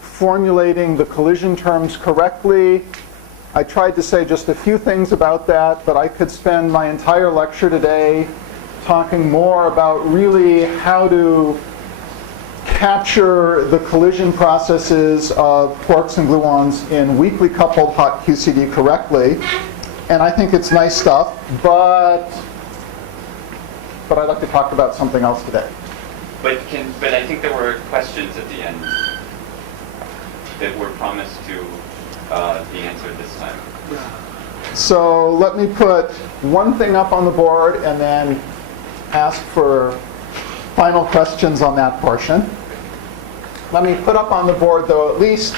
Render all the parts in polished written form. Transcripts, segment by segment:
Formulating the collision terms correctly. I tried to say just a few things about that, but I could spend my entire lecture today talking more about really how to capture the collision processes of quarks and gluons in weakly coupled hot QCD correctly. And I think it's nice stuff, but I'd like to talk about something else today. But I think there were questions at the end that were promised to be answered this time. So let me put one thing up on the board and then ask for final questions on that portion. Let me put up on the board, though, at least,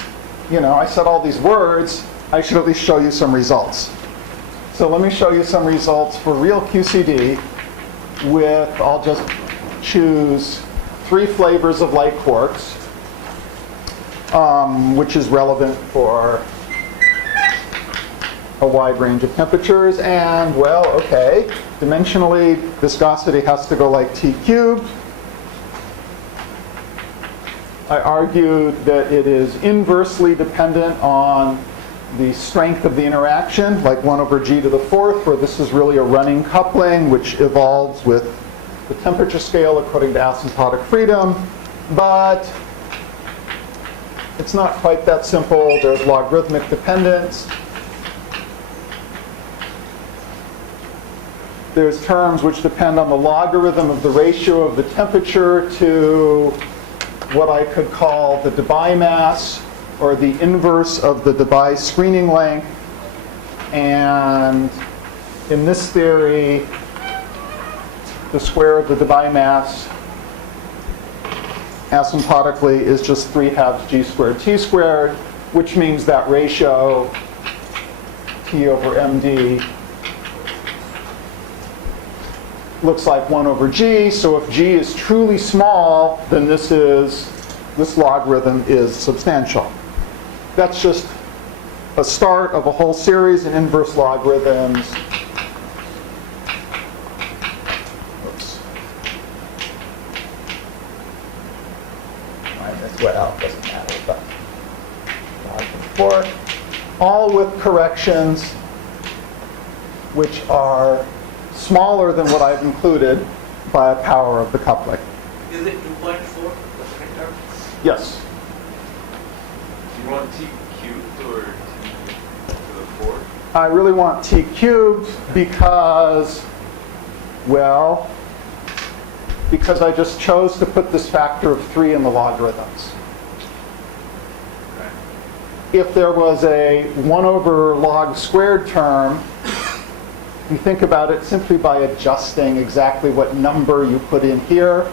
I said all these words, I should at least show you some results. So let me show you some results for real QCD with, I'll just choose 3 flavors of light quarks, which is relevant for a wide range of temperatures. And, well, okay, dimensionally, viscosity has to go like T cubed. I argued that it is inversely dependent on the strength of the interaction, like 1 over g to the 4th, where this is really a running coupling, which evolves with the temperature scale according to asymptotic freedom. But it's not quite that simple. There's logarithmic dependence. There's terms which depend on the logarithm of the ratio of the temperature to what I could call the Debye mass, or the inverse of the Debye screening length. And in this theory, the square of the Debye mass asymptotically is just 3/2 g squared t squared, which means that ratio t over md looks like 1 over g. So if g is truly small, then this logarithm is substantial. That's just a start of a whole series of inverse logarithms. Well, it doesn't matter, but log all with corrections which are smaller than what I've included by a power of the coupling. Is it 2.4, the second term? Yes. Do you want t cubed or t to the 4? I really want t cubed because I just chose to put this factor of 3 in the logarithms. If there was a 1 over log squared term, you think about it simply by adjusting exactly what number you put in here,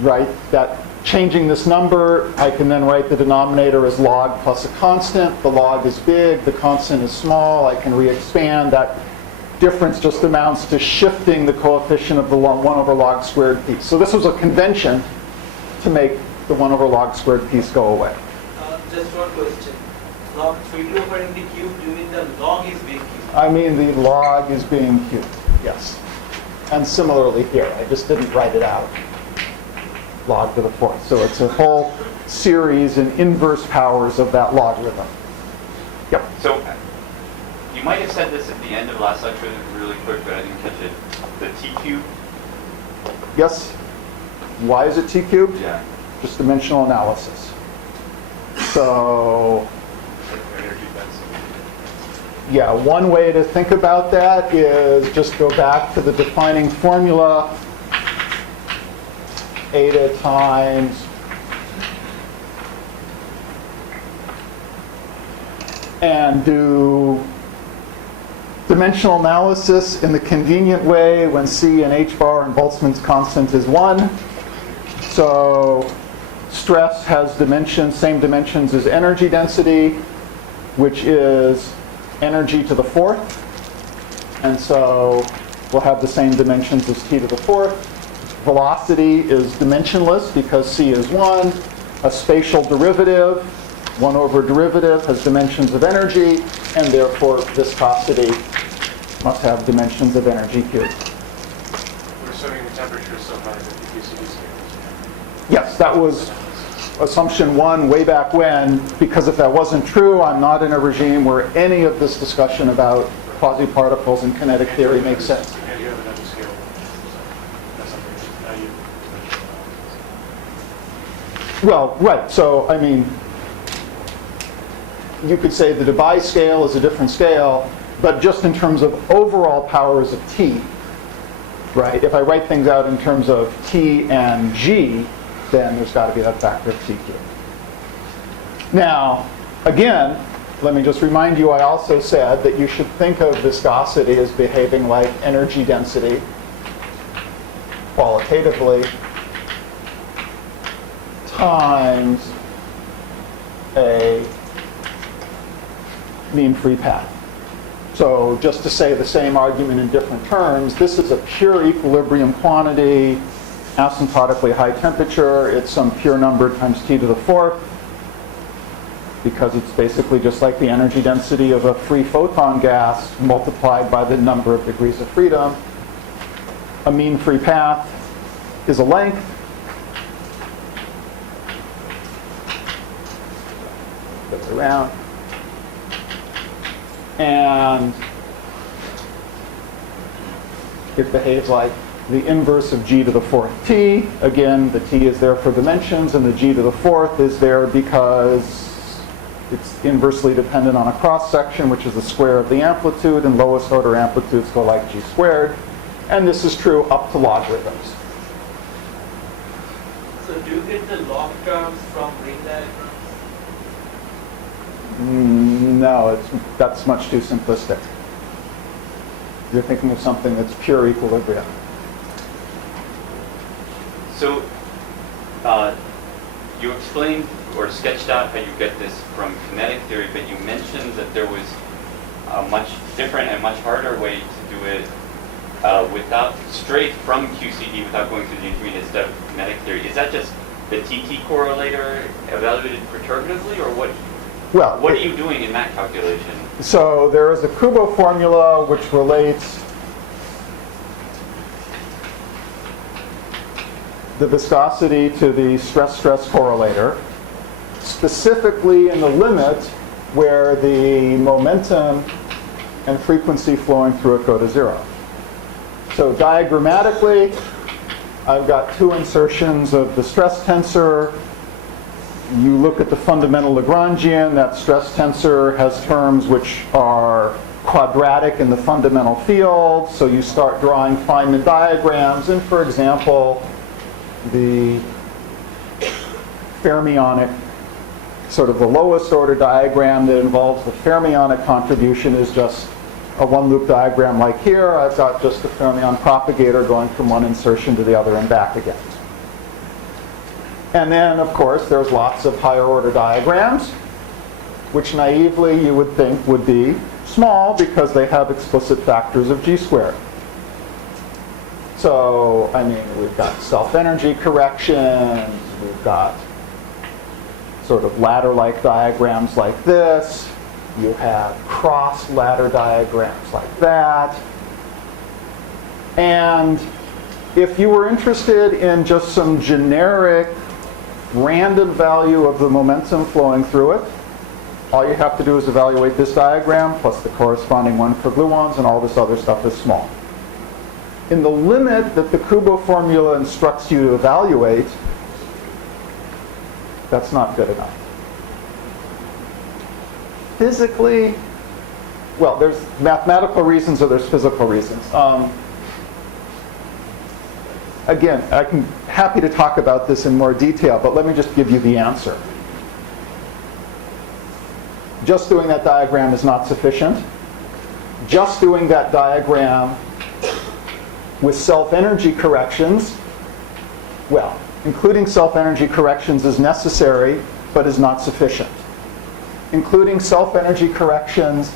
right? That changing this number, I can then write the denominator as log plus a constant. The log is big, the constant is small. I can re-expand. That difference just amounts to shifting the coefficient of the 1 over log squared piece. So this was a convention to make the 1 over log squared piece go away. Just one question. Log 3 over in the cube, you mean the log is being cubed? I mean the log is being cubed, yes. And similarly here, I just didn't write it out. Log to the 4th. So it's a whole series in inverse powers of that logarithm. Yep. So you might have said this at the end of last lecture really quick, but I didn't catch it. The t cubed? Yes. Why is it t cubed? Yeah. Just dimensional analysis. So, Energy density. yeah, one way to think about that is just go back to the defining formula, eta times and do dimensional analysis in the convenient way when C and H bar and Boltzmann's constant is 1. So stress has dimensions, same dimensions as energy density, which is energy to the 4th. And so we'll have the same dimensions as t to the 4th. Velocity is dimensionless because c is 1. A spatial derivative, 1 over derivative, has dimensions of energy, and therefore viscosity must have dimensions of energy cubed. We're assuming the temperature is so high that the QCD scale is. Yes, that was assumption one way back when, because if that wasn't true, I'm not in a regime where any of this discussion about quasi-particles and kinetic theory makes sense. And you have another scale. That's something. Well, right, so I mean, you could say the Debye scale is a different scale, but just in terms of overall powers of t, right? If I write things out in terms of t and g, then there's got to be that factor of t cubed. Now, again, let me just remind you, I also said that you should think of viscosity as behaving like energy density qualitatively times a mean free path. So just to say the same argument in different terms, this is a pure equilibrium quantity, asymptotically high temperature. It's some pure number times t to the fourth, because it's basically just like the energy density of a free photon gas multiplied by the number of degrees of freedom. A mean free path is a length. Goes around. And it behaves like the inverse of g to the fourth t. Again, the t is there for dimensions, and the g to the fourth is there because it's inversely dependent on a cross-section, which is the square of the amplitude, and lowest order amplitudes go like g squared. And this is true up to logarithms. So do you get the log terms from ring diagrams? No, that's much too simplistic. You're thinking of something that's pure equilibrium. So you explained or sketched out how you get this from kinetic theory, but you mentioned that there was a much different and much harder way to do it without straight from QCD without going through the intermediate step of kinetic theory. Is that just the TT correlator evaluated perturbatively, or what? Well, what are you doing in that calculation? So there is a Kubo formula which relates the viscosity to the stress-stress correlator, specifically in the limit where the momentum and frequency flowing through it go to zero. So diagrammatically, I've got two insertions of the stress tensor. You look at the fundamental Lagrangian. That stress tensor has terms which are quadratic in the fundamental field. So you start drawing Feynman diagrams. And for example, the fermionic, sort of the lowest order diagram that involves the fermionic contribution is just a one-loop diagram like here. I've got just the fermion propagator going from one insertion to the other and back again. And then, of course, there's lots of higher order diagrams, which naively you would think would be small because they have explicit factors of g squared. So, I mean, we've got self-energy corrections, we've got sort of ladder-like diagrams like this, you have cross-ladder diagrams like that. And if you were interested in just some generic random value of the momentum flowing through it, all you have to do is evaluate this diagram plus the corresponding one for gluons, and all this other stuff is small. In the limit that the Kubo formula instructs you to evaluate, that's not good enough. Physically, well, there's mathematical reasons or there's physical reasons. Again, I'm happy to talk about this in more detail, but let me just give you the answer. Just doing that diagram is not sufficient. Just doing that diagram with self-energy corrections, well, including self-energy corrections is necessary, but is not sufficient. Including self-energy corrections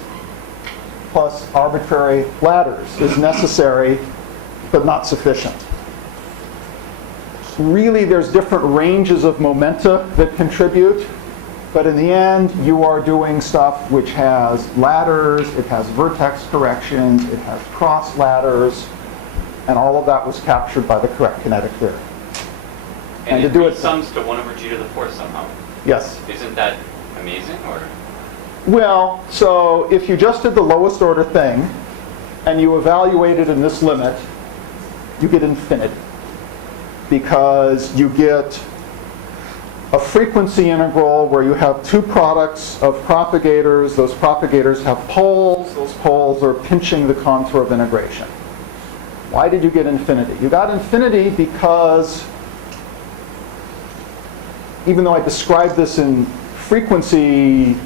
plus arbitrary ladders is necessary, but not sufficient. Really, there's different ranges of momenta that contribute, but in the end, you are doing stuff which has ladders, it has vertex corrections, it has cross ladders, and all of that was captured by the correct kinetic theory. And to it do it, sums to 1 over g to the 4th somehow. yes. Isn't that amazing, or? Well, so if you just did the lowest order thing, and you evaluated in this limit, you get infinity. Because you get a frequency integral where you have two products of propagators. Those propagators have poles. Those poles are pinching the contour of integration. Why did you get infinity? You got infinity because, even though I described this in frequency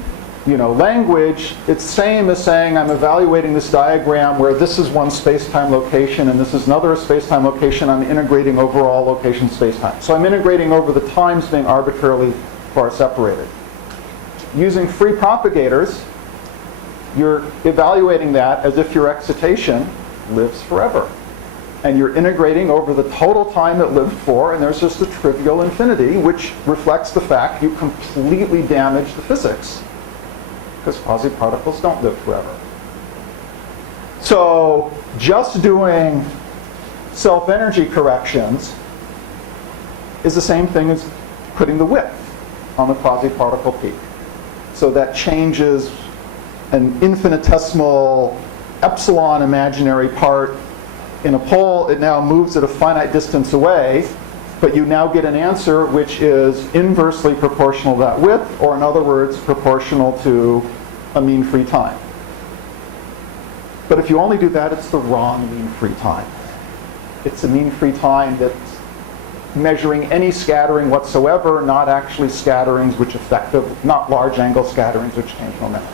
language, it's same as saying I'm evaluating this diagram where this is one space-time location and this is another space-time location. I'm integrating over all location space-time. So I'm integrating over the times being arbitrarily far separated. Using free propagators, you're evaluating that as if your excitation lives forever. And you're integrating over the total time it lived for, and there's just a trivial infinity, which reflects the fact you completely damage the physics, because quasi-particles don't live forever. So just doing self-energy corrections is the same thing as putting the width on the quasi-particle peak. So that changes an infinitesimal epsilon imaginary part in a pole. It now moves at a finite distance away, but you now get an answer which is inversely proportional to that width, or in other words, proportional to a mean free time. But if you only do that, it's the wrong mean free time. It's a mean free time that's measuring any scattering whatsoever, not actually scatterings which not large angle scatterings which change momentum.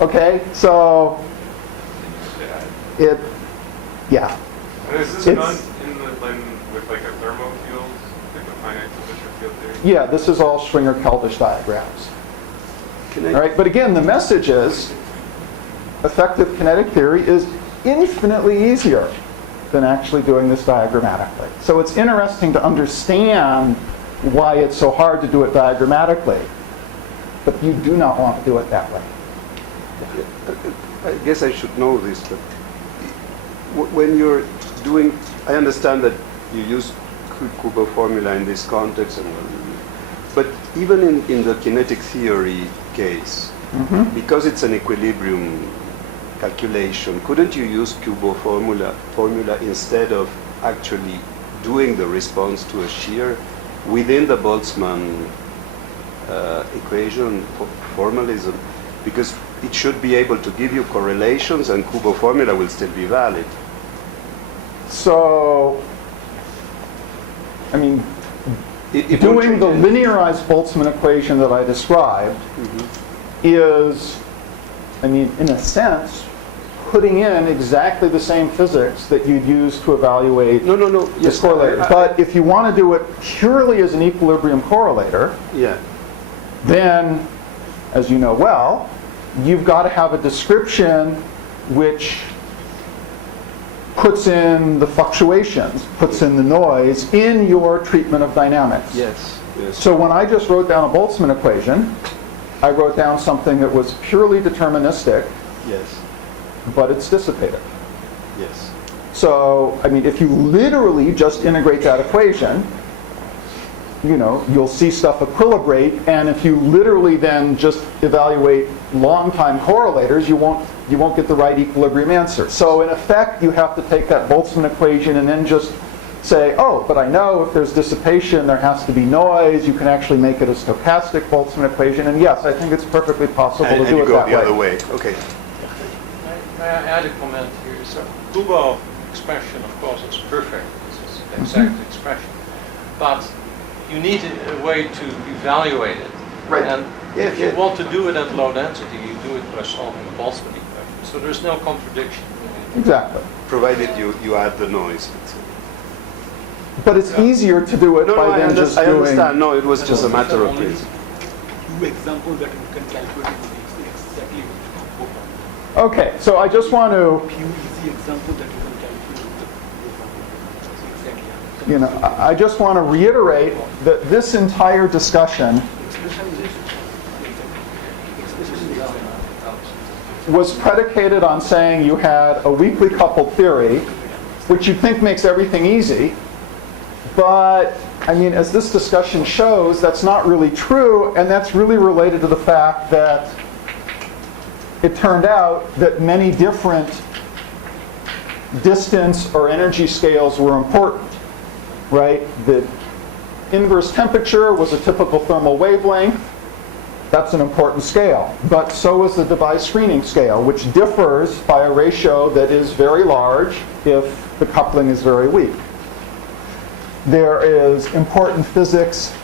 Okay, so yeah. And is this done with like a thermo field, like a finite temperature field theory? Yeah, this is all Schwinger-Keldysh diagrams. All right, but again, the message is effective kinetic theory is infinitely easier than actually doing this diagrammatically. So it's interesting to understand why it's so hard to do it diagrammatically, but you do not want to do it that way. I guess I should know this, but when you're doing, I understand that you use Kubo formula in this context, but even in the kinetic theory case, because it's an equilibrium calculation, couldn't you use Kubo formula instead of actually doing the response to a shear within the Boltzmann equation formalism? Because it should be able to give you correlations, and Kubo formula will still be valid. So, I mean, doing the linearized Boltzmann equation that I described is, I mean, in a sense, putting in exactly the same physics that you'd use to evaluate this correlator. But if you want to do it purely as an equilibrium correlator, then, as you know well, you've got to have a description which puts in the fluctuations, puts in the noise in your treatment of dynamics. Yes. So when I just wrote down a Boltzmann equation, I wrote down something that was purely deterministic, Yes. but it's dissipative. Yes. So, I mean, if you literally just integrate that equation, you'll see stuff equilibrate, and if you literally then just evaluate long-time correlators, you won't get the right equilibrium answer. So in effect, you have to take that Boltzmann equation and then just say, oh, but I know if there's dissipation, there has to be noise. You can actually make it a stochastic Boltzmann equation, and yes, I think it's perfectly possible to do it that way. And you go the other way. Okay. May I add a comment here? So, Kubo expression, of course, is perfect. This is the exact expression. But you need a way to evaluate it. Right. And if you want to do it at low density, you do it by solving the Boltzmann equation. So there's no contradiction. Exactly. Provided you add the noise. But it's easier to do it by then just I doing... understand. No, it was just a matter of principle. Two examples that you can calculate exactly. Okay, so I just want to... Few easy examples that you can calculate. Exactly. I just want to reiterate that this entire discussion was predicated on saying you had a weakly coupled theory, which you think makes everything easy, but I mean, as this discussion shows, that's not really true, and that's really related to the fact that it turned out that many different distance or energy scales were important, right? The inverse temperature was a typical thermal wavelength. That's an important scale. But so is the device screening scale, which differs by a ratio that is very large if the coupling is very weak. There is important physics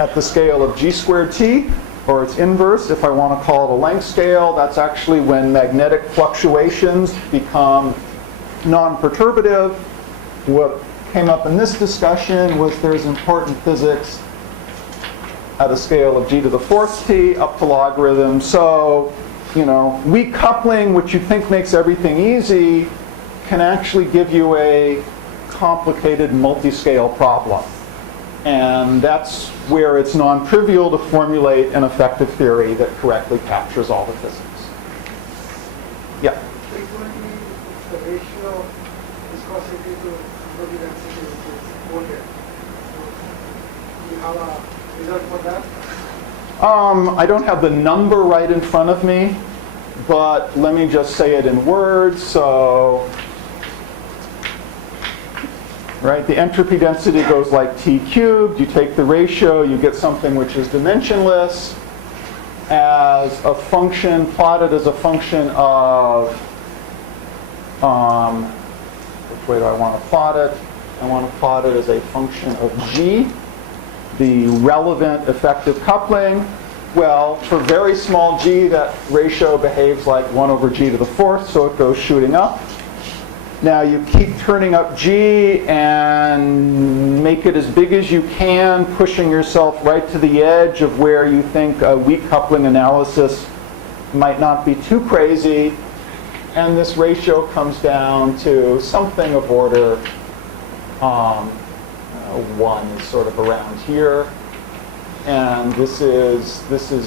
at the scale of g squared t, or its inverse, if I want to call it a length scale. That's actually when magnetic fluctuations become non-perturbative. What came up in this discussion was there's important physics at a scale of g to the fourth t up to logarithm. So, weak coupling, which you think makes everything easy, can actually give you a complicated multi-scale problem. And that's where it's non-trivial to formulate an effective theory that correctly captures all the physics. Yeah? Frequently, the ratio viscosity to molecular density is quoted. So, do you have a result for that? I don't have the number right in front of me, but let me just say it in words. So, right, the entropy density goes like T cubed. You take the ratio, you get something which is dimensionless as a function, plotted as a function of, which way do I want to plot it? I want to plot it as a function of G, the relevant effective coupling. Well, for very small g, that ratio behaves like 1 over g to the fourth, so it goes shooting up. Now you keep turning up g and make it as big as you can, pushing yourself right to the edge of where you think a weak coupling analysis might not be too crazy. And this ratio comes down to something of order 1 is sort of around here. And this is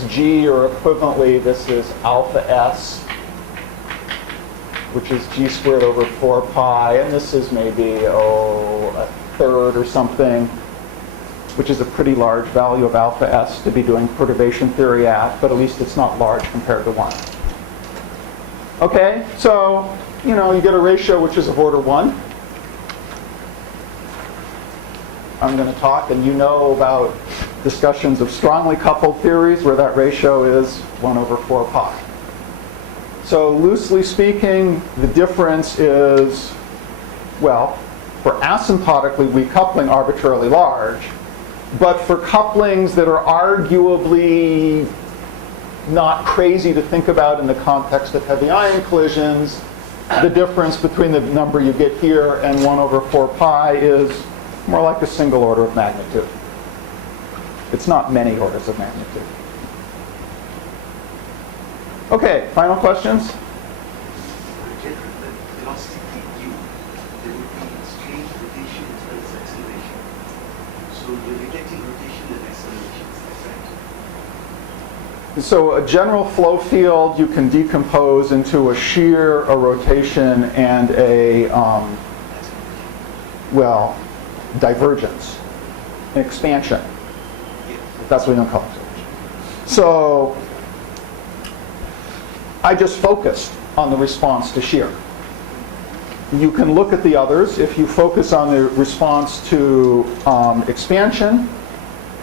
g, or equivalently, this is alpha s, which is g squared over 4 pi, and this is maybe, a third or something, which is a pretty large value of alpha s to be doing perturbation theory at, but at least it's not large compared to 1. Okay, so, you get a ratio which is of order 1. I'm going to talk, and about discussions of strongly coupled theories where that ratio is 1 over 4 pi. So loosely speaking, the difference is, well, for asymptotically weak coupling, arbitrarily large. But for couplings that are arguably not crazy to think about in the context of heavy ion collisions, the difference between the number you get here and 1 over 4 pi is more like a single order of magnitude. It's not many orders of magnitude. Okay, final questions? Velocity u, there would be strange rotation as well as acceleration. So you're detecting rotation and acceleration, that's right? So a general flow field you can decompose into a shear, a rotation, and a, divergence, an expansion. That's what we don't call it. So I just focused on the response to shear. You can look at the others. If you focus on the response to expansion,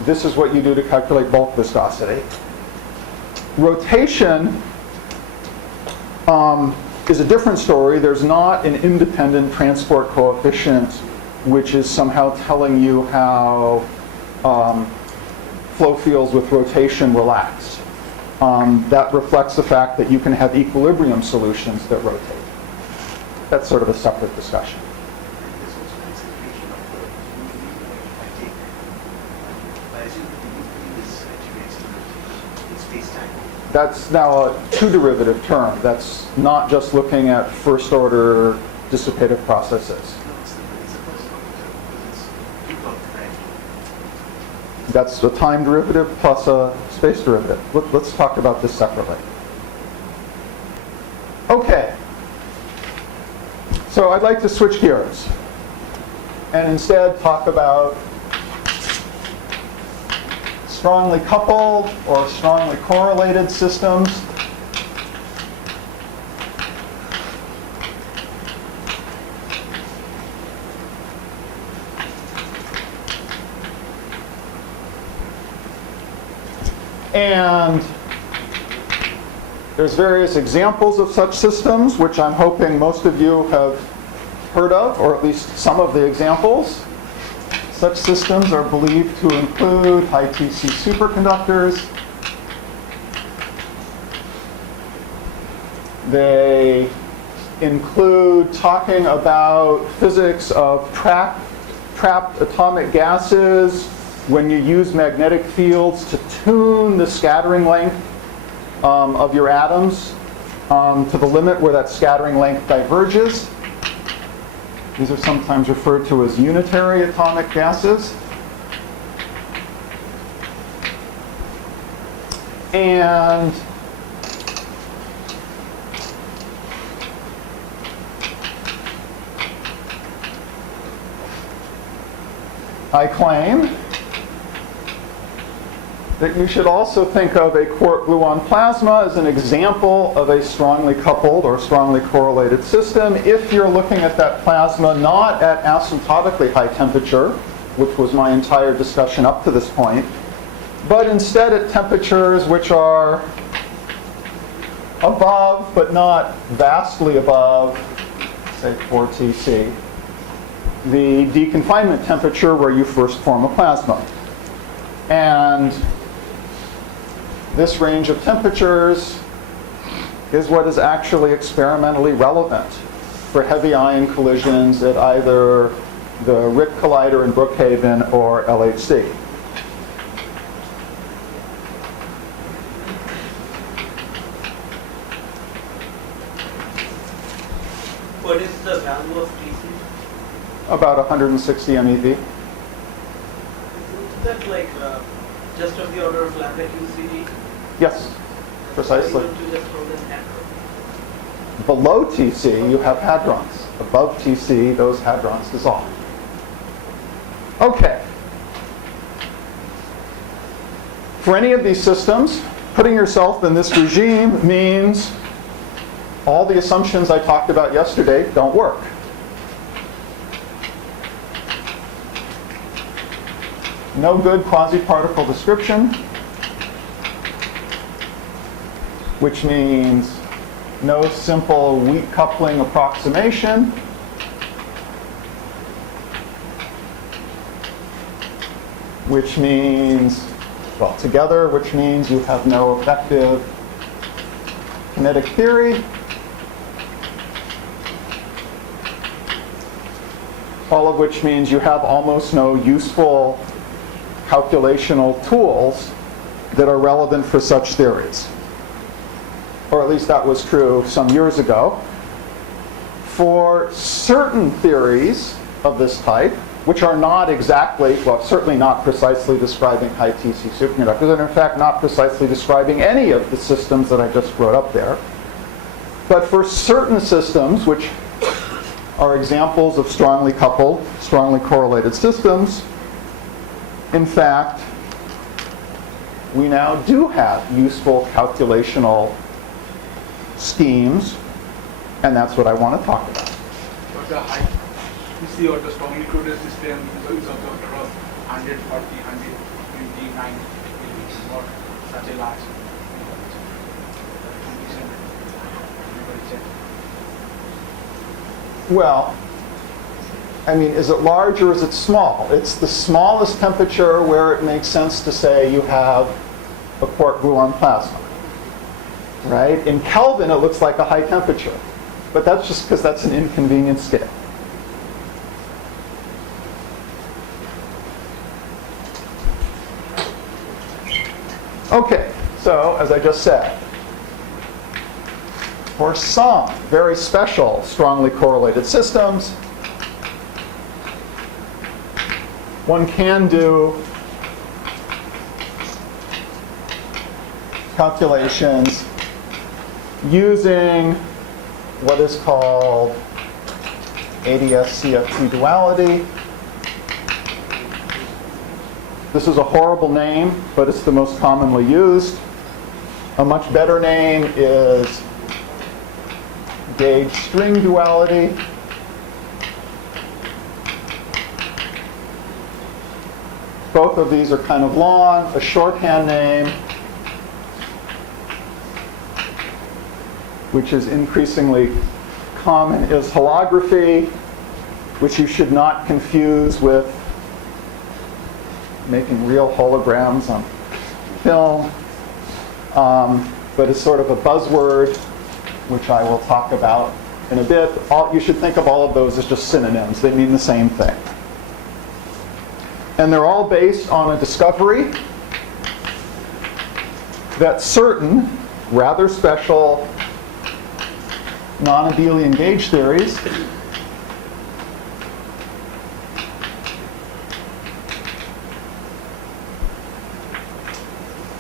this is what you do to calculate bulk viscosity. Rotation is a different story. There's not an independent transport coefficient which is somehow telling you how flow fields with rotation relax. That reflects the fact that you can have equilibrium solutions that rotate. That's sort of a separate discussion. There's also an acceleration of the I take. I assume that the movement is actually acceleration in space-time. That's now a two-derivative term. That's not just looking at first-order dissipative processes. No, it's the first order term because it's 2 block time. That's a time derivative plus a space derivative. Let's talk about this separately. Okay. So I'd like to switch gears and instead talk about strongly coupled or strongly correlated systems. And there's various examples of such systems, which I'm hoping most of you have heard of, or at least some of the examples. Such systems are believed to include high TC superconductors. They include talking about physics of trapped atomic gases when you use magnetic fields to tune the scattering length of your atoms to the limit where that scattering length diverges. These are sometimes referred to as unitary atomic gases. And I claim that you should also think of a quark-gluon plasma as an example of a strongly coupled or strongly correlated system if you're looking at that plasma not at asymptotically high temperature, which was my entire discussion up to this point, but instead at temperatures which are above, but not vastly above, say 4 TC, the deconfinement temperature where you first form a plasma. And this range of temperatures is what is actually experimentally relevant for heavy ion collisions at either the RIC collider in Brookhaven or LHC. What is the value of TC? About 160 MeV. Is that like just of the order of lambda QCD? Yes, precisely. Equal to just from the hadron? Below TC, you have hadrons. Above TC, those hadrons dissolve. Okay. For any of these systems, putting yourself in this regime means all the assumptions I talked about yesterday don't work. No good quasi-particle description, which means no simple weak coupling approximation. Which means, well, together, which means you have no effective kinetic theory. All of which means you have almost no useful calculational tools that are relevant for such theories. Or at least that was true some years ago. For certain theories of this type, which are not exactly, well, certainly not precisely describing high TC superconductors, and in fact not precisely describing any of the systems that I just wrote up there. But for certain systems, which are examples of strongly coupled, strongly correlated systems, in fact, we now do have useful calculational schemes, and that's what I want to talk about. But the high TC or the strongly correlated system is of the order of 140, 129 millimeters, or such a large condition. Well, I mean, is it large or is it small? It's the smallest temperature where it makes sense to say you have a quark-gluon plasma, right? In Kelvin, it looks like a high temperature, but that's just because that's an inconvenient scale. Okay, so as I just said, for some very special strongly correlated systems, one can do calculations using what is called ADS-CFT duality, This is a horrible name, but it's the most commonly used. A much better name is gauge string duality. Both of these are kind of long. A shorthand name, which is increasingly common, is holography, which you should not confuse with making real holograms on film, but it's sort of a buzzword, which I will talk about in a bit. You should think of all of those as just synonyms. They mean the same thing. And they're all based on a discovery that certain rather special non-Abelian gauge theories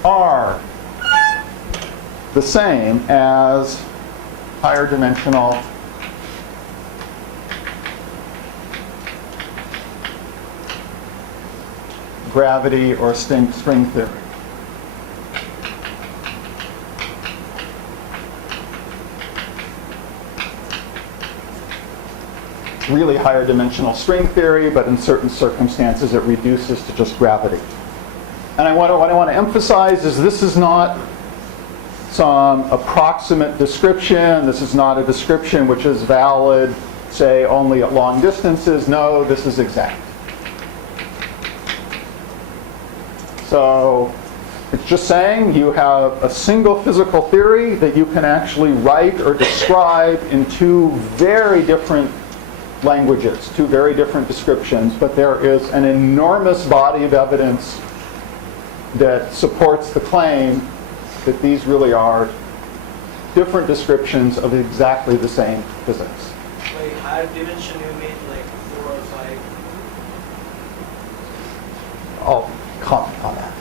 are the same as higher dimensional gravity or string theory. It's really higher dimensional string theory, but in certain circumstances it reduces to just gravity. And what I want to emphasize is this is not some approximate description. This is not a description which is valid, say, only at long distances. No, this is exact. So it's just saying you have a single physical theory that you can actually write or describe in two very different languages, two very different descriptions, but there is an enormous body of evidence that supports the claim that these really are different descriptions of exactly the same physics. By higher dimension, you mean like 4 or 5? I'll comment on that.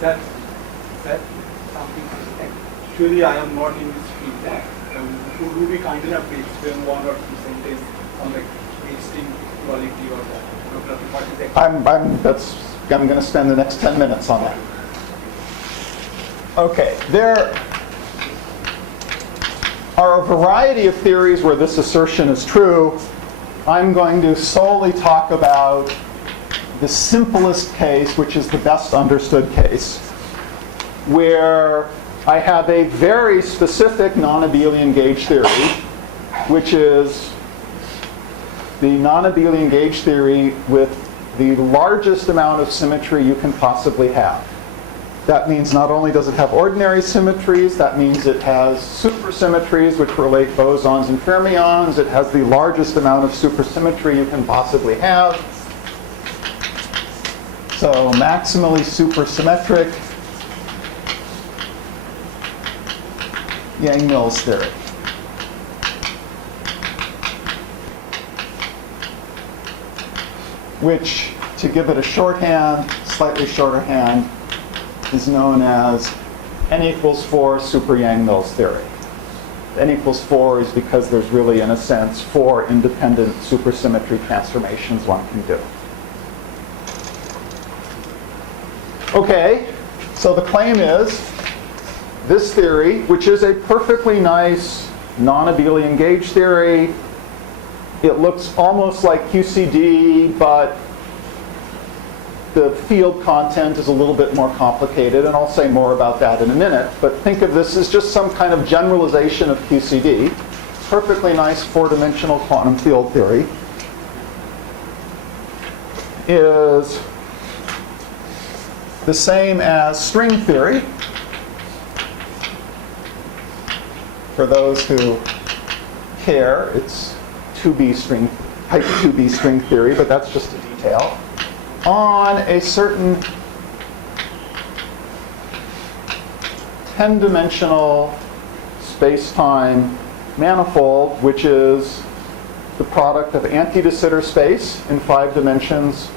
That something actually I am not in this field. Would you be kind enough to explain one or two sentences on the wasting quality or the what is the I'm going to spend the next 10 minutes on that. Okay, there are a variety of theories where this assertion is true. I'm going to solely talk about the simplest case, which is the best understood case, where I have a very specific non-Abelian gauge theory, which is the non-Abelian gauge theory with the largest amount of symmetry you can possibly have. That means not only does it have ordinary symmetries, that means it has supersymmetries, which relate bosons and fermions. It has the largest amount of supersymmetry you can possibly have. So maximally supersymmetric Yang-Mills theory. Which, to give it a shorthand, slightly shorter hand, is known as n equals 4 super Yang-Mills theory. N equals 4 is because there's really, in a sense, 4 independent supersymmetry transformations one can do. Okay, so the claim is this theory, which is a perfectly nice non-Abelian gauge theory. It looks almost like QCD, but the field content is a little bit more complicated, and I'll say more about that in a minute. But think of this as just some kind of generalization of QCD. Perfectly nice four-dimensional quantum field theory is the same as string theory. For those who care, it's 2B string, type 2B string theory, but that's just a detail. On a certain 10-dimensional space-time manifold, which is the product of anti-de Sitter space in 5 dimensions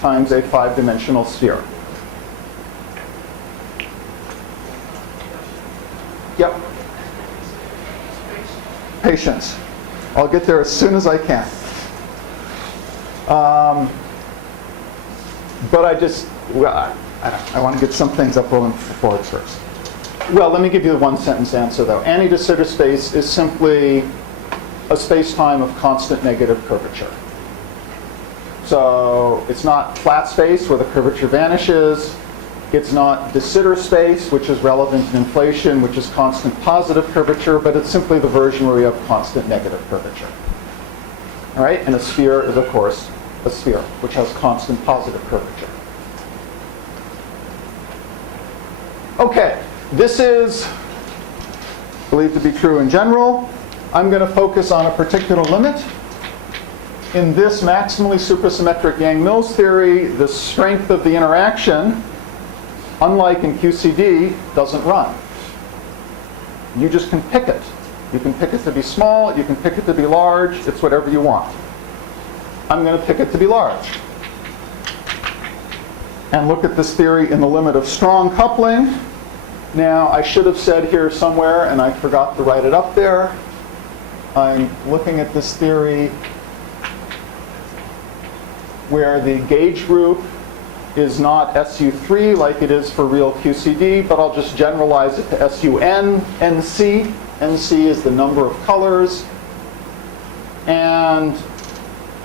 times a 5-dimensional sphere. Patience. I'll get there as soon as I can. But I want to get some things up rolling forward first. Well, let me give you the one-sentence answer, though. Any de Sitter space is simply a space-time of constant negative curvature. So it's not flat space where the curvature vanishes. It's not de Sitter space, which is relevant in inflation, which is constant positive curvature, but it's simply the version where we have constant negative curvature. All right? And a sphere is, of course, a sphere, which has constant positive curvature. Okay, this is believed to be true in general. I'm going to focus on a particular limit. In this maximally supersymmetric Yang-Mills theory, the strength of the interaction, unlike in QCD, doesn't run. You just can pick it. You can pick it to be small, you can pick it to be large, it's whatever you want. I'm going to pick it to be large. And look at this theory in the limit of strong coupling. Now, I should have said here somewhere, and I forgot to write it up there, I'm looking at this theory where the gauge group is not SU3 like it is for real QCD, but I'll just generalize it to SUN, NC. NC is the number of colors. And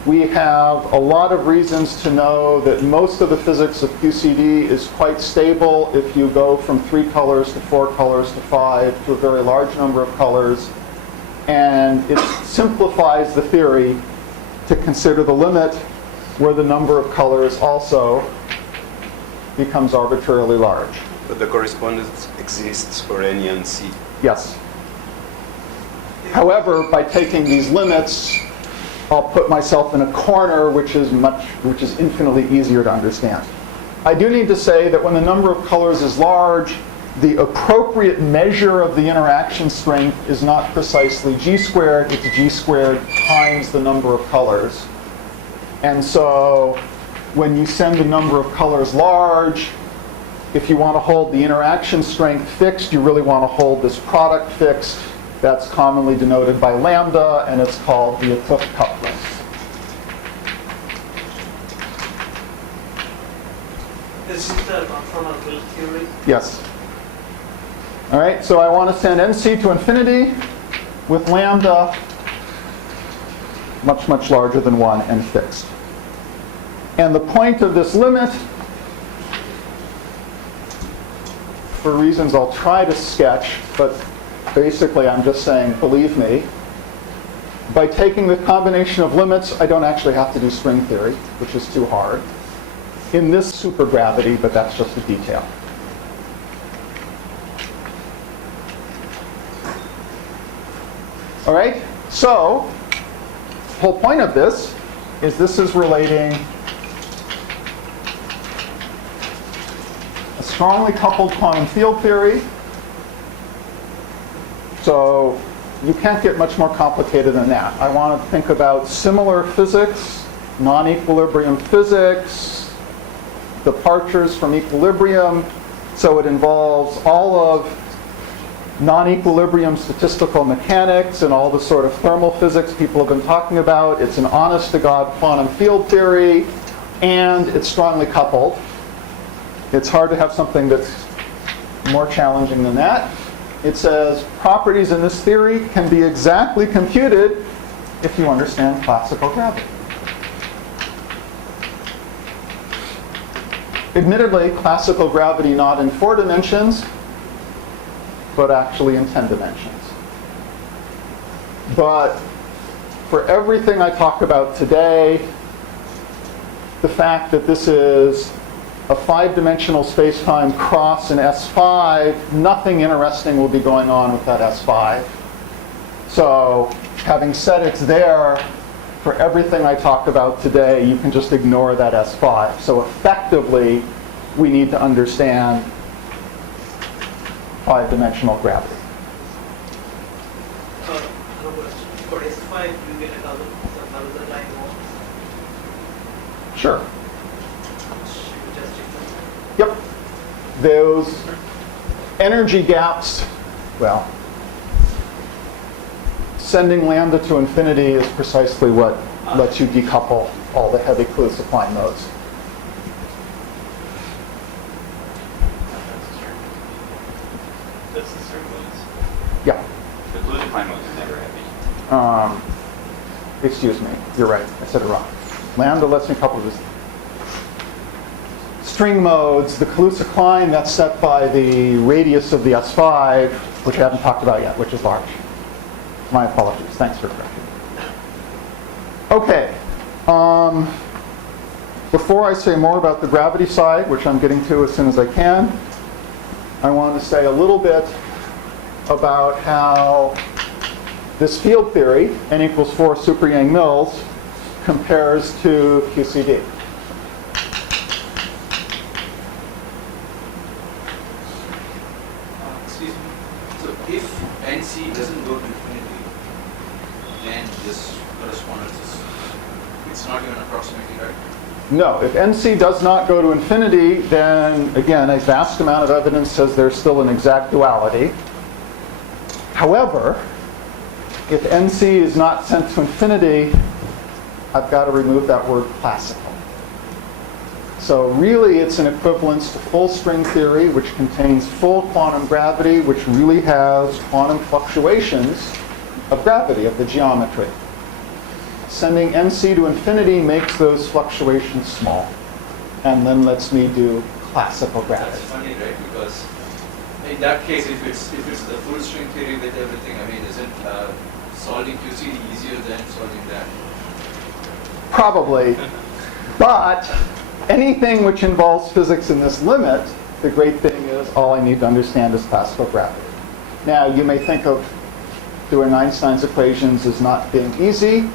we have a lot of reasons to know that most of the physics of QCD is quite stable if you go from 3 colors to 4 colors to 5 to a very large number of colors. And it simplifies the theory to consider the limit where the number of colors also becomes arbitrarily large. But the correspondence exists for any and C. Yes. However, by taking these limits, I'll put myself in a corner which is infinitely easier to understand. I do need to say that when the number of colors is large, the appropriate measure of the interaction strength is not precisely g squared, it's g squared times the number of colors. And so when you send the number of colors large, if you want to hold the interaction strength fixed, you really want to hold this product fixed. That's commonly denoted by lambda, and it's called the Atook coupling. This is the conformal theory. Yes. All right, so I want to send NC to infinity with lambda much, much larger than 1 and fixed. And the point of this limit, for reasons I'll try to sketch, but basically I'm just saying, believe me, by taking the combination of limits, I don't actually have to do string theory, which is too hard, in this supergravity, but that's just a detail. All right, so the whole point of this is relating a strongly coupled quantum field theory. So you can't get much more complicated than that. I want to think about similar physics, non-equilibrium physics, departures from equilibrium. So it involves all of non-equilibrium statistical mechanics and all the sort of thermal physics people have been talking about. It's an honest-to-God quantum field theory, and it's strongly coupled. It's hard to have something that's more challenging than that. It says properties in this theory can be exactly computed if you understand classical gravity. Admittedly, classical gravity not in 4 dimensions, but actually in 10 dimensions. But for everything I talk about today, the fact that this is a 5-dimensional space-time cross in S5, nothing interesting will be going on with that S5. So having said it's there, for everything I talk about today, you can just ignore that S5. So effectively, we need to understand 5-dimensional gravity. For S5, you get another line more. Sure. Yep. Those energy gaps, well, sending lambda to infinity is precisely what lets you decouple all the heavy Kaluza-Klein modes. That's the string modes. Yeah. The Kaluza-Klein mode is never heavy. Excuse me, you're right, I said it wrong. Lambda lets me couple this. String modes, the Kaluza-Klein, that's set by the radius of the S5, which I haven't talked about yet, which is large. My apologies, thanks for correcting. Okay, before I say more about the gravity side, which I'm getting to as soon as I can, I want to say a little bit about how this field theory, n equals 4 super Yang-Mills, compares to QCD. Excuse me. So if NC doesn't go to infinity, then this correspondence is, it's not even approximately right? No, if NC does not go to infinity, then again, a vast amount of evidence says there's still an exact duality. However, if NC is not sent to infinity, I've got to remove that word classical. So really it's an equivalence to full string theory, which contains full quantum gravity, which really has quantum fluctuations of gravity, of the geometry. Sending MC to infinity makes those fluctuations small, and then lets me do classical gravity. That's funny, right? Because in that case, if it's the full string theory with everything, I mean, isn't solving QCD easier than solving that? Probably. But anything which involves physics in this limit, the great thing is all I need to understand is classical gravity. Now, you may think of doing Einstein's equations as not being easy.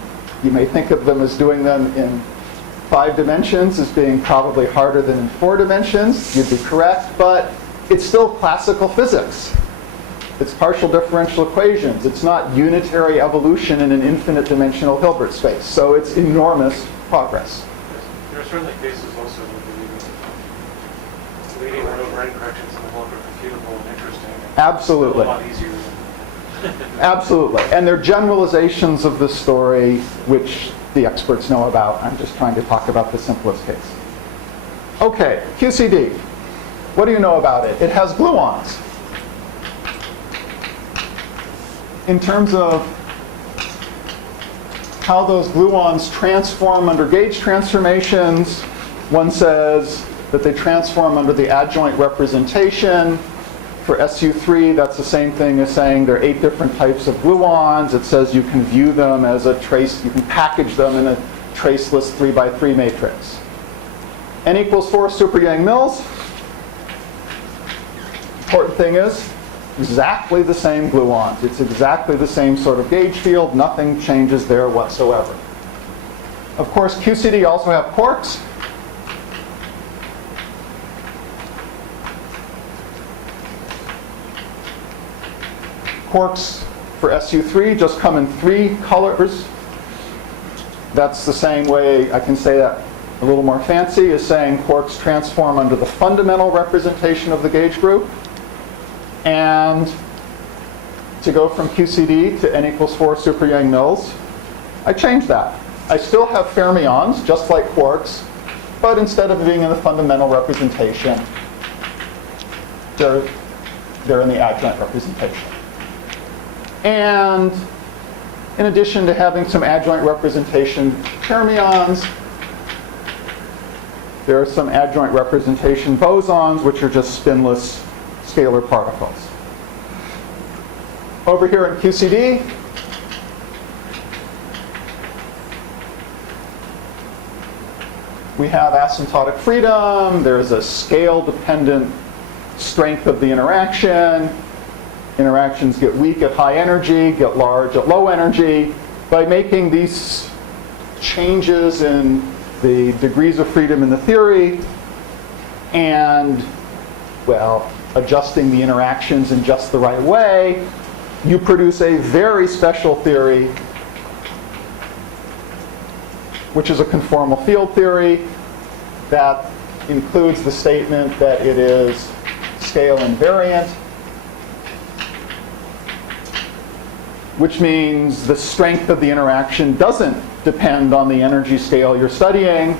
You may think of them as doing them in 5 dimensions as being probably harder than in 4 dimensions. You'd be correct, but it's still classical physics. It's partial differential equations. It's not unitary evolution in an infinite dimensional Hilbert space. So it's enormous progress. There are certainly cases also where the leading over n corrections in the world are computable and interesting. And Absolutely. a lot easier than Absolutely. And they're generalizations of this story which the experts know about. I'm just trying to talk about the simplest case. Okay, QCD. What do you know about it? It has gluons. In terms of how those gluons transform under gauge transformations, one says that they transform under the adjoint representation. For SU3, that's the same thing as saying there are 8 different types of gluons. It says you can view them as a trace, you can package them in a traceless 3x3 matrix. N equals 4 super Yang-Mills. Important thing is, exactly the same gluons. It's exactly the same sort of gauge field. Nothing changes there whatsoever. Of course, QCD also have quarks. Quarks for SU3 just come in 3 colors. That's the same way I can say that a little more fancy, is saying quarks transform under the fundamental representation of the gauge group. And to go from QCD to n equals 4 super Yang-Mills, I changed that. I still have fermions, just like quarks, but instead of being in the fundamental representation, they're in the adjoint representation. And in addition to having some adjoint representation fermions, there are some adjoint representation bosons, which are just spinless scalar particles. Over here in QCD, we have asymptotic freedom. There's a scale-dependent strength of the interaction. Interactions get weak at high energy, get large at low energy. By making these changes in the degrees of freedom in the theory and, well, adjusting the interactions in just the right way, you produce a very special theory, which is a conformal field theory that includes the statement that it is scale invariant. which means the strength of the interaction doesn't depend on the energy scale you're studying,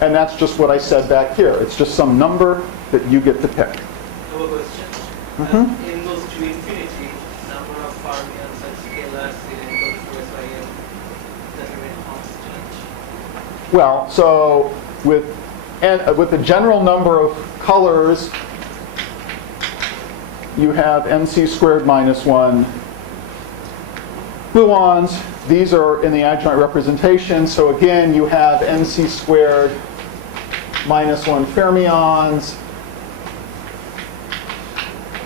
and that's just what I said back here. It's just some number that you get to pick. I have a question. Mhm. In those to infinity, number of fermions and scalars is equal to SIM that remain constant. Well, so with the general number of colors, you have MC squared minus 1 gluons. These are in the adjoint representation. So again, you have MC squared minus 1 fermions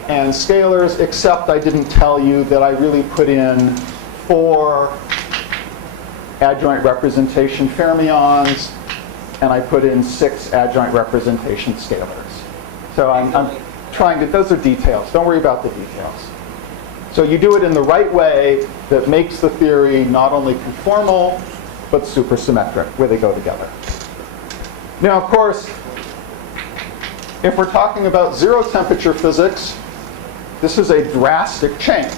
and scalars, except I didn't tell you that I really put in 4 adjoint representation fermions, and I put in 6 adjoint representation scalars. So I'm trying to, those are details. Don't worry about the details. So you do it in the right way that makes the theory not only conformal, but supersymmetric, where they go together. Now, of course, if we're talking about zero temperature physics, this is a drastic change.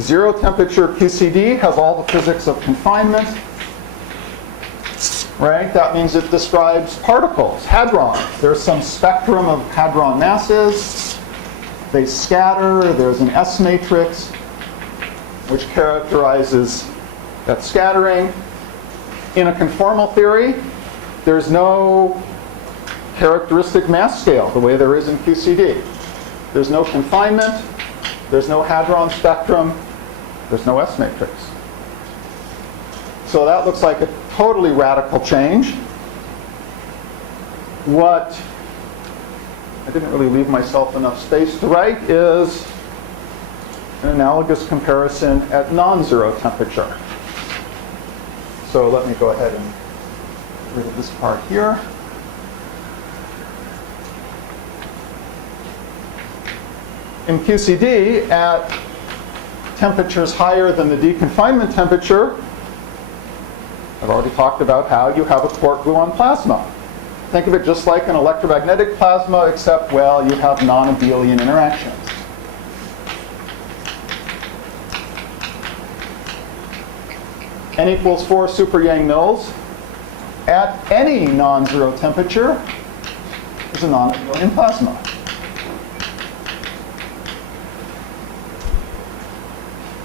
Zero temperature QCD has all the physics of confinement, right? That means it describes particles, hadrons. There's some spectrum of hadron masses. They scatter. There's an S matrix, which characterizes that scattering. In a conformal theory, there's no characteristic mass scale the way there is in QCD. There's no confinement. There's no hadron spectrum. There's no S matrix. So that looks like a totally radical change. What I didn't really leave myself enough space to write is an analogous comparison at non-zero temperature. So let me go ahead and get rid of this part here. In QCD, at temperatures higher than the deconfinement temperature, I've already talked about how you have a quark-gluon plasma. Think of it just like an electromagnetic plasma, except, well, you have non-abelian interactions. N equals 4 super Yang mills. At any non-zero temperature is a non-abelian plasma.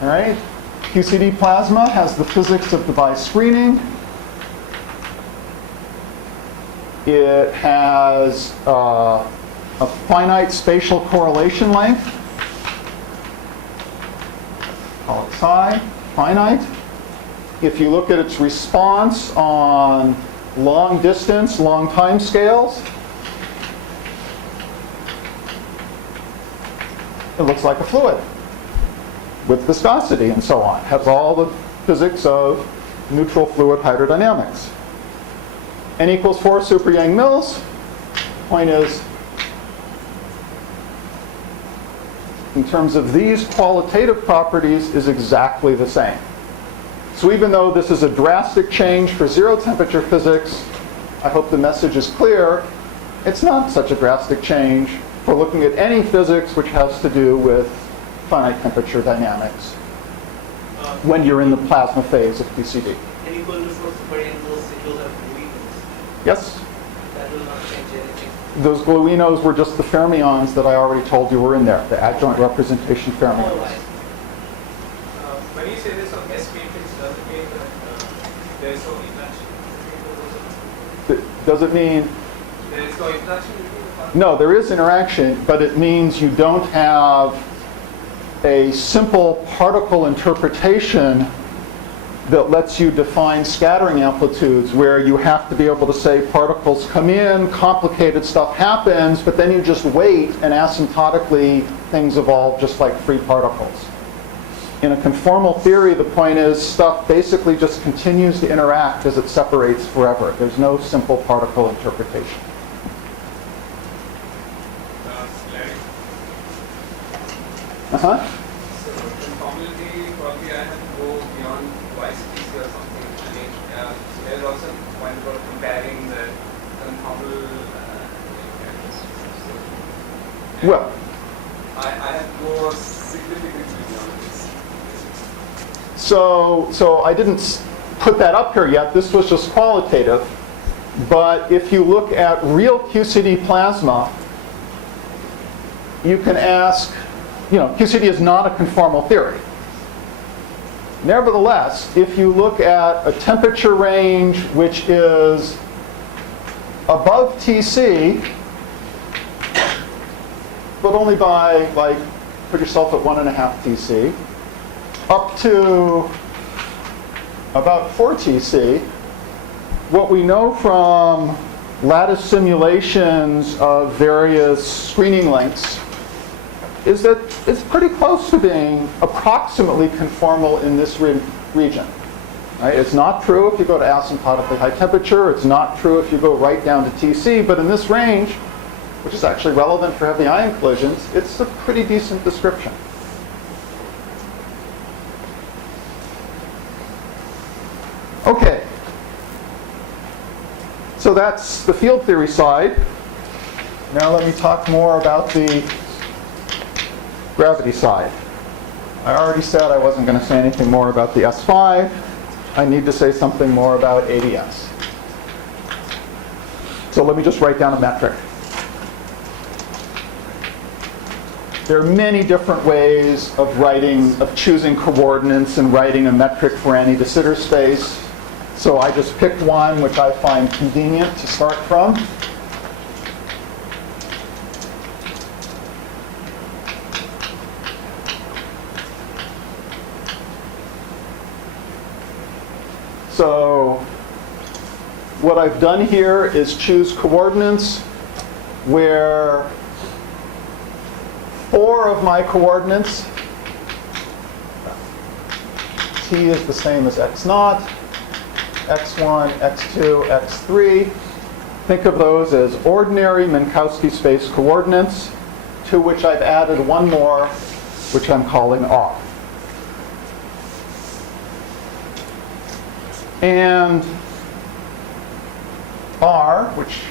All right, QCD plasma has the physics of device screening. It has a finite spatial correlation length. Call it psi, finite. If you look at its response on long distance, long time scales, it looks like a fluid with viscosity and so on. It has all the physics of neutral fluid hydrodynamics. N equals 4 super Yang mills. Point is, in terms of these qualitative properties, is exactly the same. So even though this is a drastic change for zero temperature physics, I hope the message is clear. It's not such a drastic change for looking at any physics which has to do with finite temperature dynamics when you're in the plasma phase of QCD. N equal to 4 super Yang mills, it will have gluinos. Yes? That will not change anything. Those gluinos were just the fermions that I already told you were in there, the adjoint representation fermions. All right. When you say this on S matrix, does it mean that there is no interaction? Does it mean? There is no interaction between the parts? No, there is interaction, but it means you don't have a simple particle interpretation that lets you define scattering amplitudes, where you have to be able to say particles come in, complicated stuff happens, but then you just wait and asymptotically things evolve just like free particles. In a conformal theory, the point is stuff basically just continues to interact as it separates forever. There's no simple particle interpretation. Uh-huh. So conformality, probably I have to go beyond IISc or something. I mean, so there's also a point about comparing the conformal characteristics. Well, I have more significantly beyond this. So I didn't put that up here yet. This was just qualitative. But if you look at real QCD plasma, you can ask, QCD is not a conformal theory. Nevertheless, if you look at a temperature range which is above Tc, but only by, put yourself at 1.5 Tc, up to about 4 Tc, what we know from lattice simulations of various screening lengths is that it's pretty close to being approximately conformal in this region. Right? It's not true if you go to asymptotically high temperature. It's not true if you go right down to Tc. But in this range, which is actually relevant for heavy ion collisions, it's a pretty decent description. Okay. So that's the field theory side. Now let me talk more about the gravity side. I already said I wasn't going to say anything more about the S5. I need to say something more about ADS. So let me just write down a metric. There are many different ways of choosing coordinates and writing a metric for any de Sitter space. So I just picked one which I find convenient to start from. So what I've done here is choose coordinates where 4 of my coordinates, t is the same as x0, x1, x2, x3. Think of those as ordinary Minkowski space coordinates, to which I've added one more, which I'm calling R. And R, which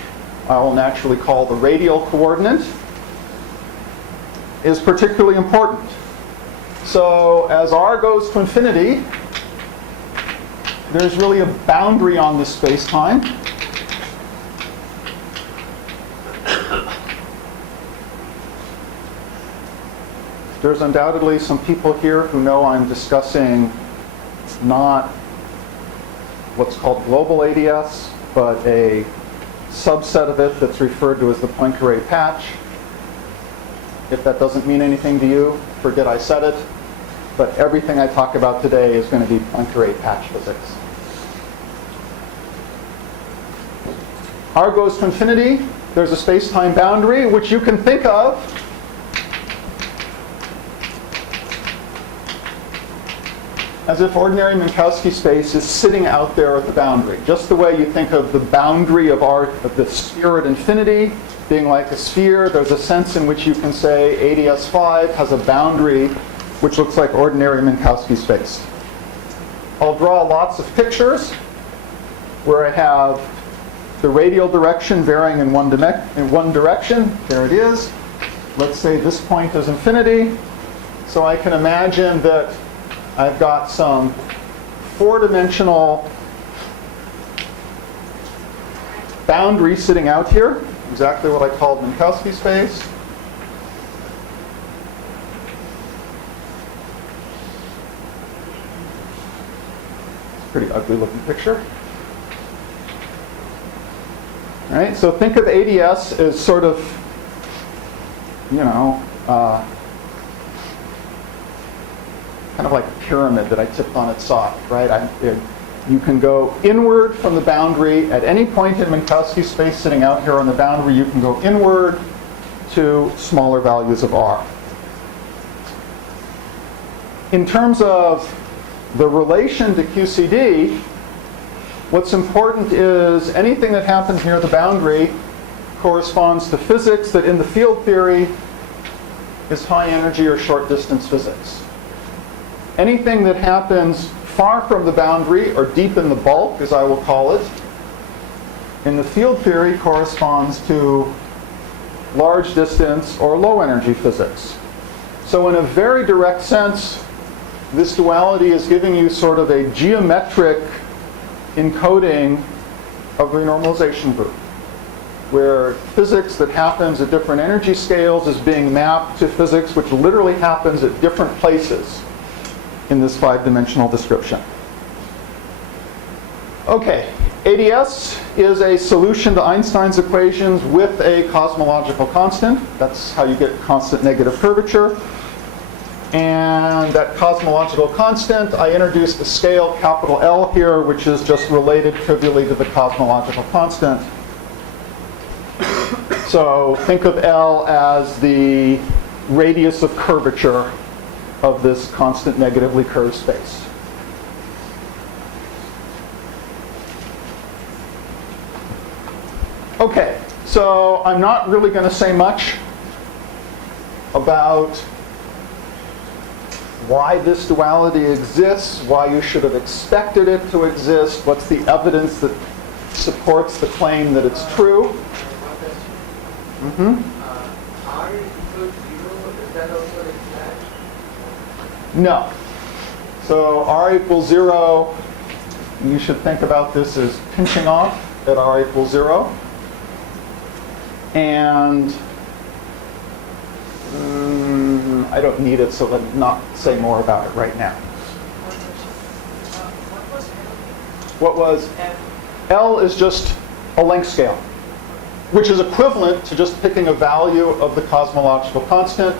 I will naturally call the radial coordinate, is particularly important. So as R goes to infinity, there's really a boundary on this space-time. There's undoubtedly some people here who know I'm discussing not what's called global ADS, but a subset of it that's referred to as the Poincare patch. If that doesn't mean anything to you, forget I said it. But everything I talk about today is going to be Poincare patch physics. R goes to infinity. There's a space-time boundary, which you can think of as if ordinary Minkowski space is sitting out there at the boundary. Just the way you think of the boundary of the sphere at infinity being like a sphere, there's a sense in which you can say ADS5 has a boundary which looks like ordinary Minkowski space. I'll draw lots of pictures where I have the radial direction varying in one direction. There it is. Let's say this point is infinity. So I can imagine that I've got some 4-dimensional boundary sitting out here, exactly what I called Minkowski space. It's a pretty ugly looking picture. All right, so think of ADS as sort of, kind of like a pyramid that I tipped on its side, right? You can go inward from the boundary at any point in Minkowski space sitting out here on the boundary. You can go inward to smaller values of R. In terms of the relation to QCD, what's important is anything that happens near the boundary corresponds to physics that in the field theory is high energy or short distance physics. Anything that happens far from the boundary, or deep in the bulk, as I will call it, in the field theory corresponds to large distance or low energy physics. So in a very direct sense, this duality is giving you sort of a geometric encoding of the normalization group, where physics that happens at different energy scales is being mapped to physics which literally happens at different places in this 5-dimensional description. Okay, ADS is a solution to Einstein's equations with a cosmological constant. That's how you get constant negative curvature. And that cosmological constant, I introduced a scale, capital L here, which is just related trivially to the cosmological constant. So think of L as the radius of curvature of this constant negatively curved space. Okay, so I'm not really going to say much about why this duality exists, why you should have expected it to exist, what's the evidence that supports the claim that it's true. R equals 0, is that also exact? No. So R equals 0, you should think about this as pinching off at R equals 0. And I don't need it, so let me not say more about it right now. What was L is just a length scale, which is equivalent to just picking a value of the cosmological constant,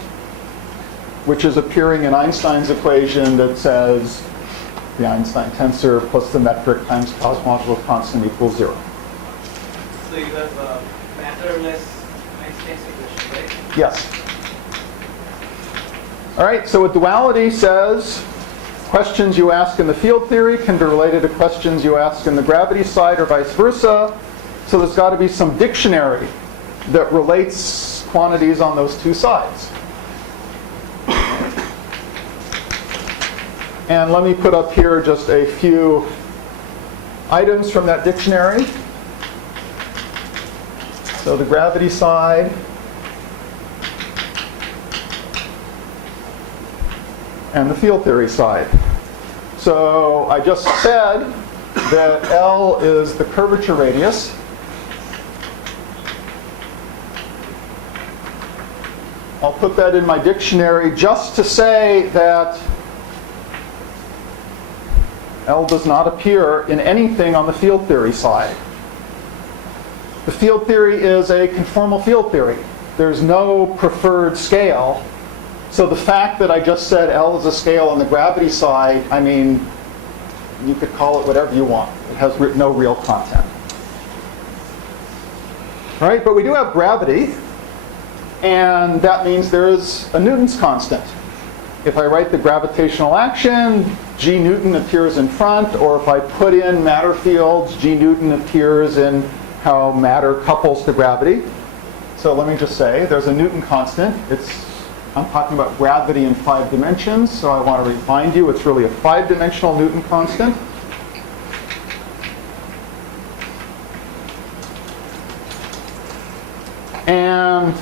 which is appearing in Einstein's equation that says the Einstein tensor plus the metric times cosmological constant equals 0. So you have matterless Einstein's equation, right? Yes. All right, so a duality says questions you ask in the field theory can be related to questions you ask in the gravity side or vice versa. So there's got to be some dictionary that relates quantities on those two sides. And let me put up here just a few items from that dictionary. So the gravity side and the field theory side. So I just said that L is the curvature radius. I'll put that in my dictionary just to say that L does not appear in anything on the field theory side. The field theory is a conformal field theory. There's no preferred scale. So the fact that I just said L is a scale on the gravity side, I mean, you could call it whatever you want. It has no real content. All right, but we do have gravity, and that means there is a Newton's constant. If I write the gravitational action, G Newton appears in front, or if I put in matter fields, G Newton appears in how matter couples to gravity. So let me just say, there's a Newton constant. I'm talking about gravity in 5 dimensions, so I want to remind you it's really a 5-dimensional Newton constant. And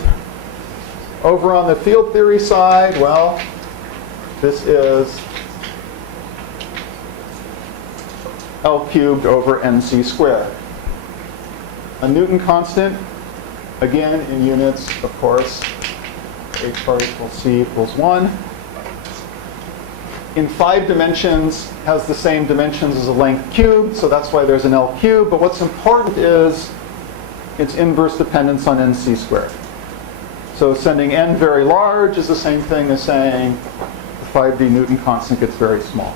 over on the field theory side, well, this is L cubed over NC squared. A Newton constant, again in units, of course, H bar equals C equals 1. In 5 dimensions, has the same dimensions as a length cubed, so that's why there's an L cubed. But what's important is its inverse dependence on NC squared. So sending n very large is the same thing as saying the 5D Newton constant gets very small.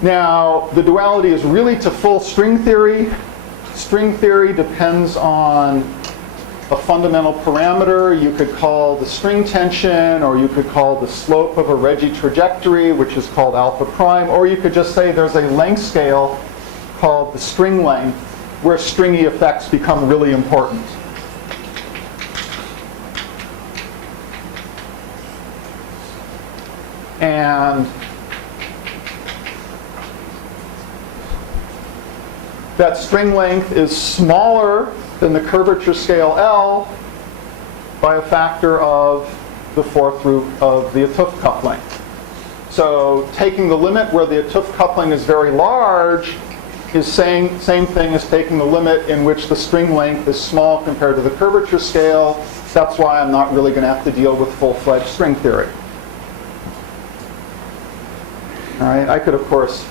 Now, the duality is really to full string theory. String theory depends on a fundamental parameter you could call the string tension, or you could call the slope of a Regge trajectory, which is called alpha prime, or you could just say there's a length scale called the string length, where stringy effects become really important. And that string length is smaller than the curvature scale L by a factor of the 4th root of the 't Hooft coupling. So taking the limit where the TÜV coupling is very large is same thing as taking the limit in which the string length is small compared to the curvature scale. That's why I'm not really going to have to deal with full-fledged string theory. All right, I could, of course,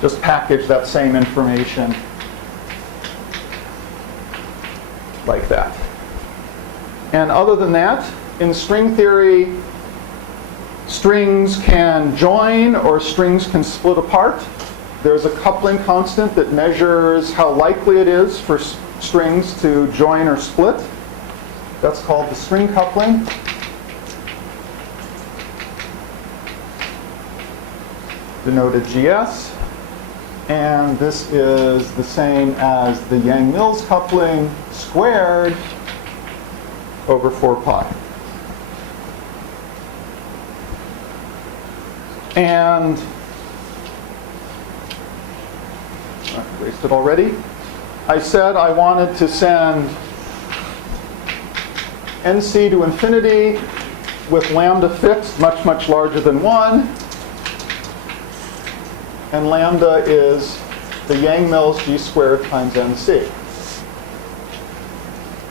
just package that same information like that. And other than that, in string theory, strings can join or strings can split apart. There's a coupling constant that measures how likely it is for strings to join or split. That's called the string coupling. Denoted GS. And this is the same as the Yang-Mills coupling squared over 4 pi. And I erased it already. I said I wanted to send NC to infinity with lambda fixed much, much larger than 1. And lambda is the Yang-Mills G squared times NC.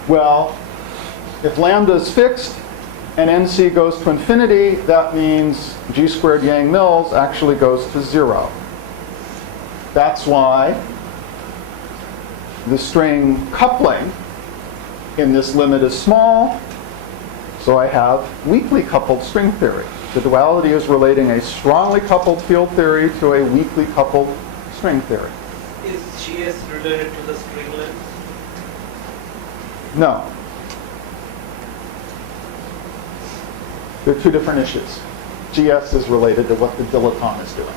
Well, if lambda is fixed and NC goes to infinity, that means G squared Yang-Mills actually goes to 0. That's why the string coupling in this limit is small. So I have weakly coupled string theory. The duality is relating a strongly coupled field theory to a weakly coupled string theory. Is GS related to the string length? No. They're two different issues. GS is related to what the dilaton is doing.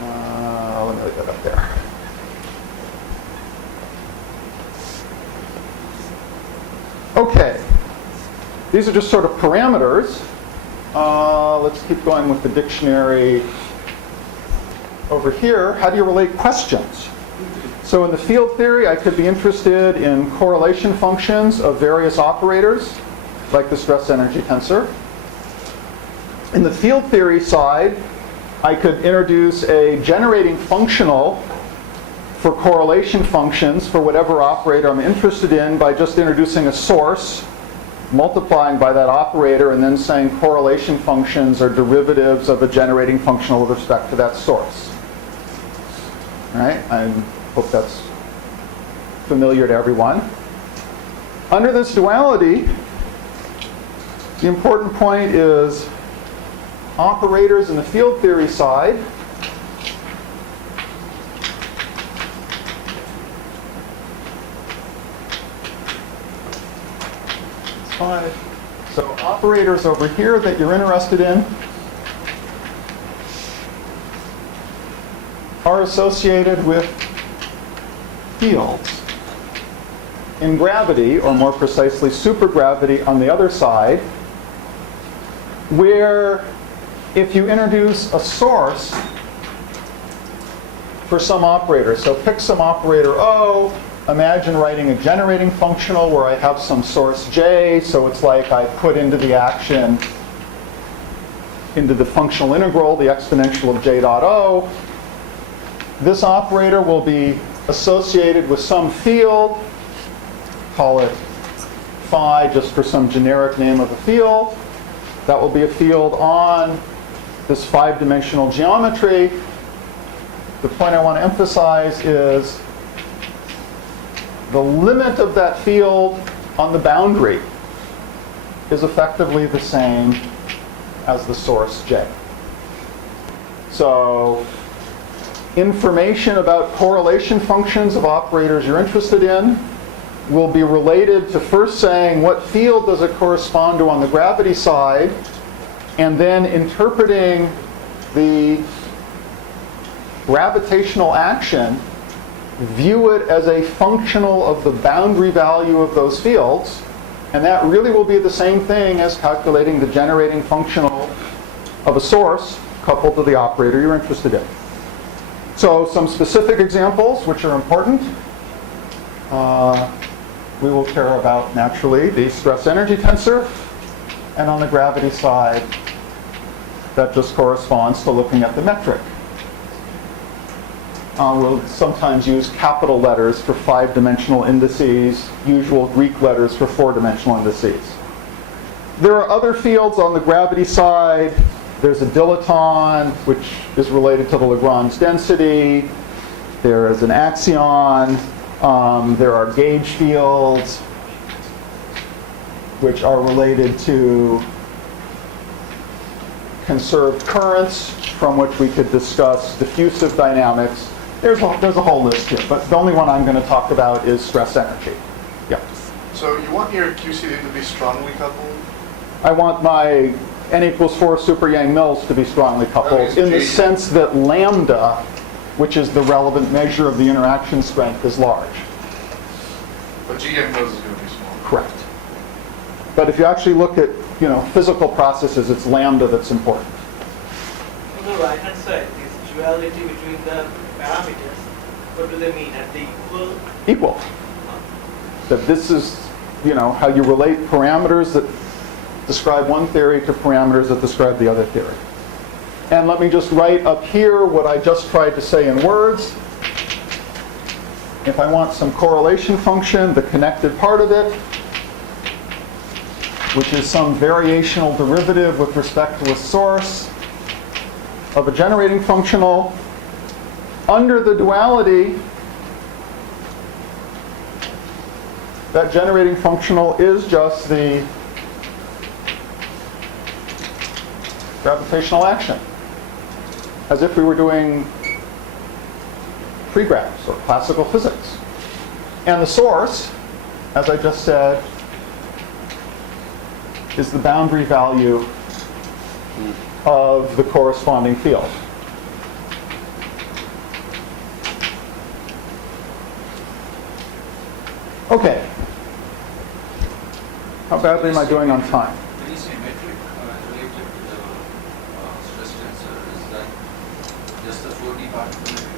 Let me look that up there. Okay. These are just sort of parameters. Let's keep going with the dictionary over here. How do you relate questions? So in the field theory, I could be interested in correlation functions of various operators, like the stress energy tensor. In the field theory side, I could introduce a generating functional for correlation functions for whatever operator I'm interested in by just introducing a source, multiplying by that operator, and then saying correlation functions are derivatives of a generating functional with respect to that source. All right? I hope that's familiar to everyone. Under this duality, the important point is operators in the field theory side So operators over here that you're interested in are associated with fields in gravity, or more precisely supergravity on the other side, where if you introduce a source for some operator, so pick some operator O, imagine writing a generating functional where I have some source J, so it's like I put into the action, into the functional integral, the exponential of J dot O. This operator will be associated with some field, call it phi just for some generic name of a field. That will be a field on this 5-dimensional geometry. The point I want to emphasize is the limit of that field on the boundary is effectively the same as the source J. So information about correlation functions of operators you're interested in will be related to first saying what field does it correspond to on the gravity side, and then interpreting the gravitational action, view it as a functional of the boundary value of those fields, and that really will be the same thing as calculating the generating functional of a source coupled to the operator you're interested in. So some specific examples which are important. we will care about, naturally, the stress energy tensor. And on the gravity side, that just corresponds to looking at the metric. We'll sometimes use capital letters for 5-dimensional indices, usual Greek letters for 4-dimensional indices. There are other fields on the gravity side. There's a dilaton, which is related to the Lagrange density. There is an axion. There are gauge fields, which are related to conserved currents, from which we could discuss diffusive dynamics. There's a whole list here, but the only one I'm going to talk about is stress energy. Yeah. So you want your QCD to be strongly coupled? I want my n equals 4 super Yang mills to be strongly coupled in the sense that lambda, which is the relevant measure of the interaction strength, is large. But GM mills is going to be small. Correct. But if you actually look at physical processes, it's lambda that's important. On the right hand side, this duality between the parameters, what do they mean? At the equal? Equal. That this is, how you relate parameters that describe one theory to parameters that describe the other theory. And let me just write up here what I just tried to say in words. If I want some correlation function, the connected part of it, which is some variational derivative with respect to a source of a generating functional, under the duality, that generating functional is just the gravitational action, as if we were doing free graphs or classical physics. And the source, as I just said, is the boundary value of the corresponding field. Okay. How badly am I doing on time? When you say metric related to the stress tensor, is that just the 4D particle?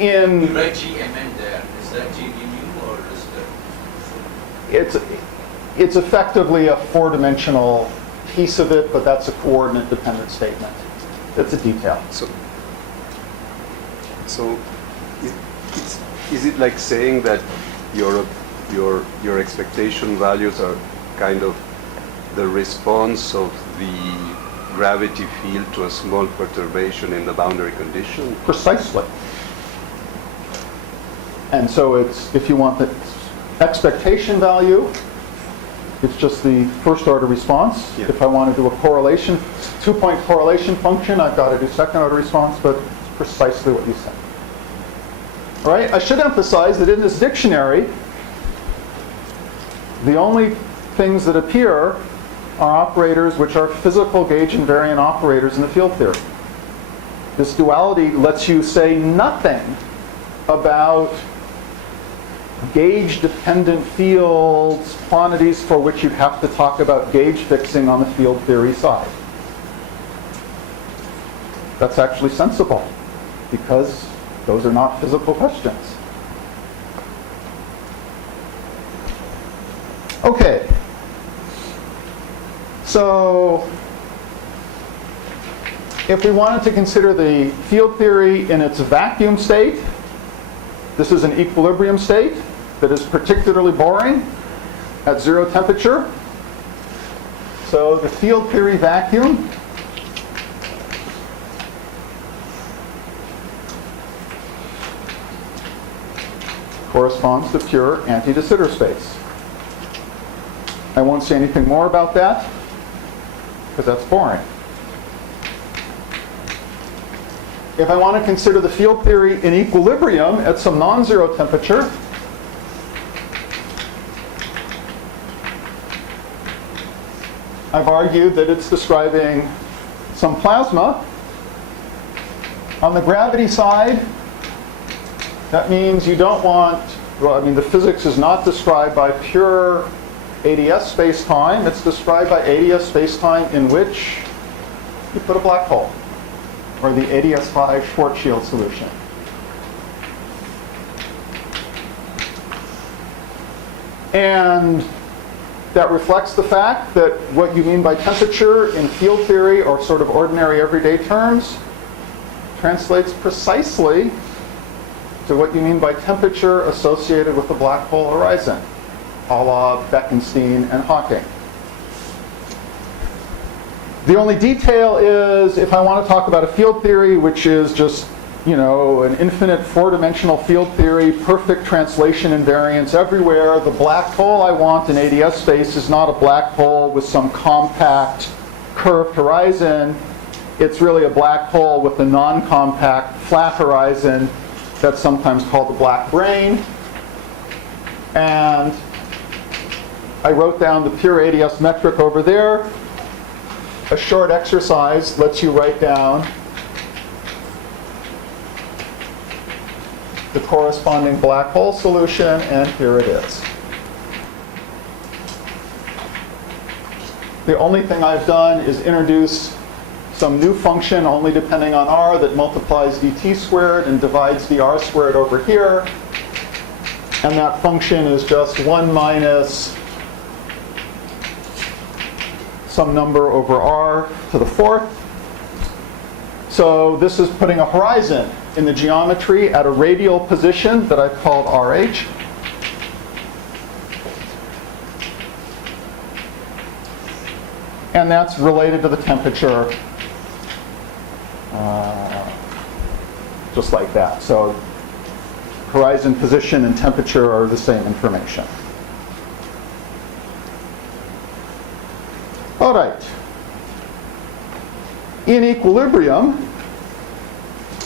In You write GMN there. Is that GD mu or is that? it's effectively a 4-dimensional piece of it, but that's a coordinate-dependent statement. That's a detail. So is it like saying that your expectation values are kind of the response of the gravity field to a small perturbation in the boundary condition? Precisely. And so it's, if you want the expectation value, it's just the first order response. Yeah. If I want to do a correlation, 2-point correlation function, I've got to do second order response, but it's precisely what you said. All right, I should emphasize that in this dictionary, the only things that appear are operators which are physical gauge invariant operators in the field theory. This duality lets you say nothing about gauge-dependent fields, quantities for which you'd have to talk about gauge fixing on the field theory side. That's actually sensible, because those are not physical questions. Okay. So, if we wanted to consider the field theory in its vacuum state, this is an equilibrium state that is particularly boring at 0 temperature. So the field theory vacuum corresponds to pure anti-de Sitter space. I won't say anything more about that because that's boring. If I want to consider the field theory in equilibrium at some non-zero temperature, I've argued that it's describing some plasma. On the gravity side, that means you don't want, the physics is not described by pure ADS space-time. It's described by ADS space-time in which you put a black hole. or the ADS5 Schwarzschild solution. And that reflects the fact that what you mean by temperature in field theory or sort of ordinary everyday terms translates precisely to what you mean by temperature associated with the black hole horizon, a la Bekenstein and Hawking. The only detail is if I want to talk about a field theory, which is just, an infinite four-dimensional field theory, perfect translation invariance everywhere, the black hole I want in ADS space is not a black hole with some compact curved horizon. It's really a black hole with a non-compact flat horizon that's sometimes called the black brane. And I wrote down the pure ADS metric over there. A short exercise lets you write down the corresponding black hole solution, and here it is. The only thing I've done is introduce some new function, only depending on r, that multiplies dt squared and divides the r squared over here. And that function is just 1 minus some number over r to the fourth. So this is putting a horizon in the geometry at a radial position that I've called RH. And that's related to the temperature, just like that. So horizon position and temperature are the same information. All right. In equilibrium,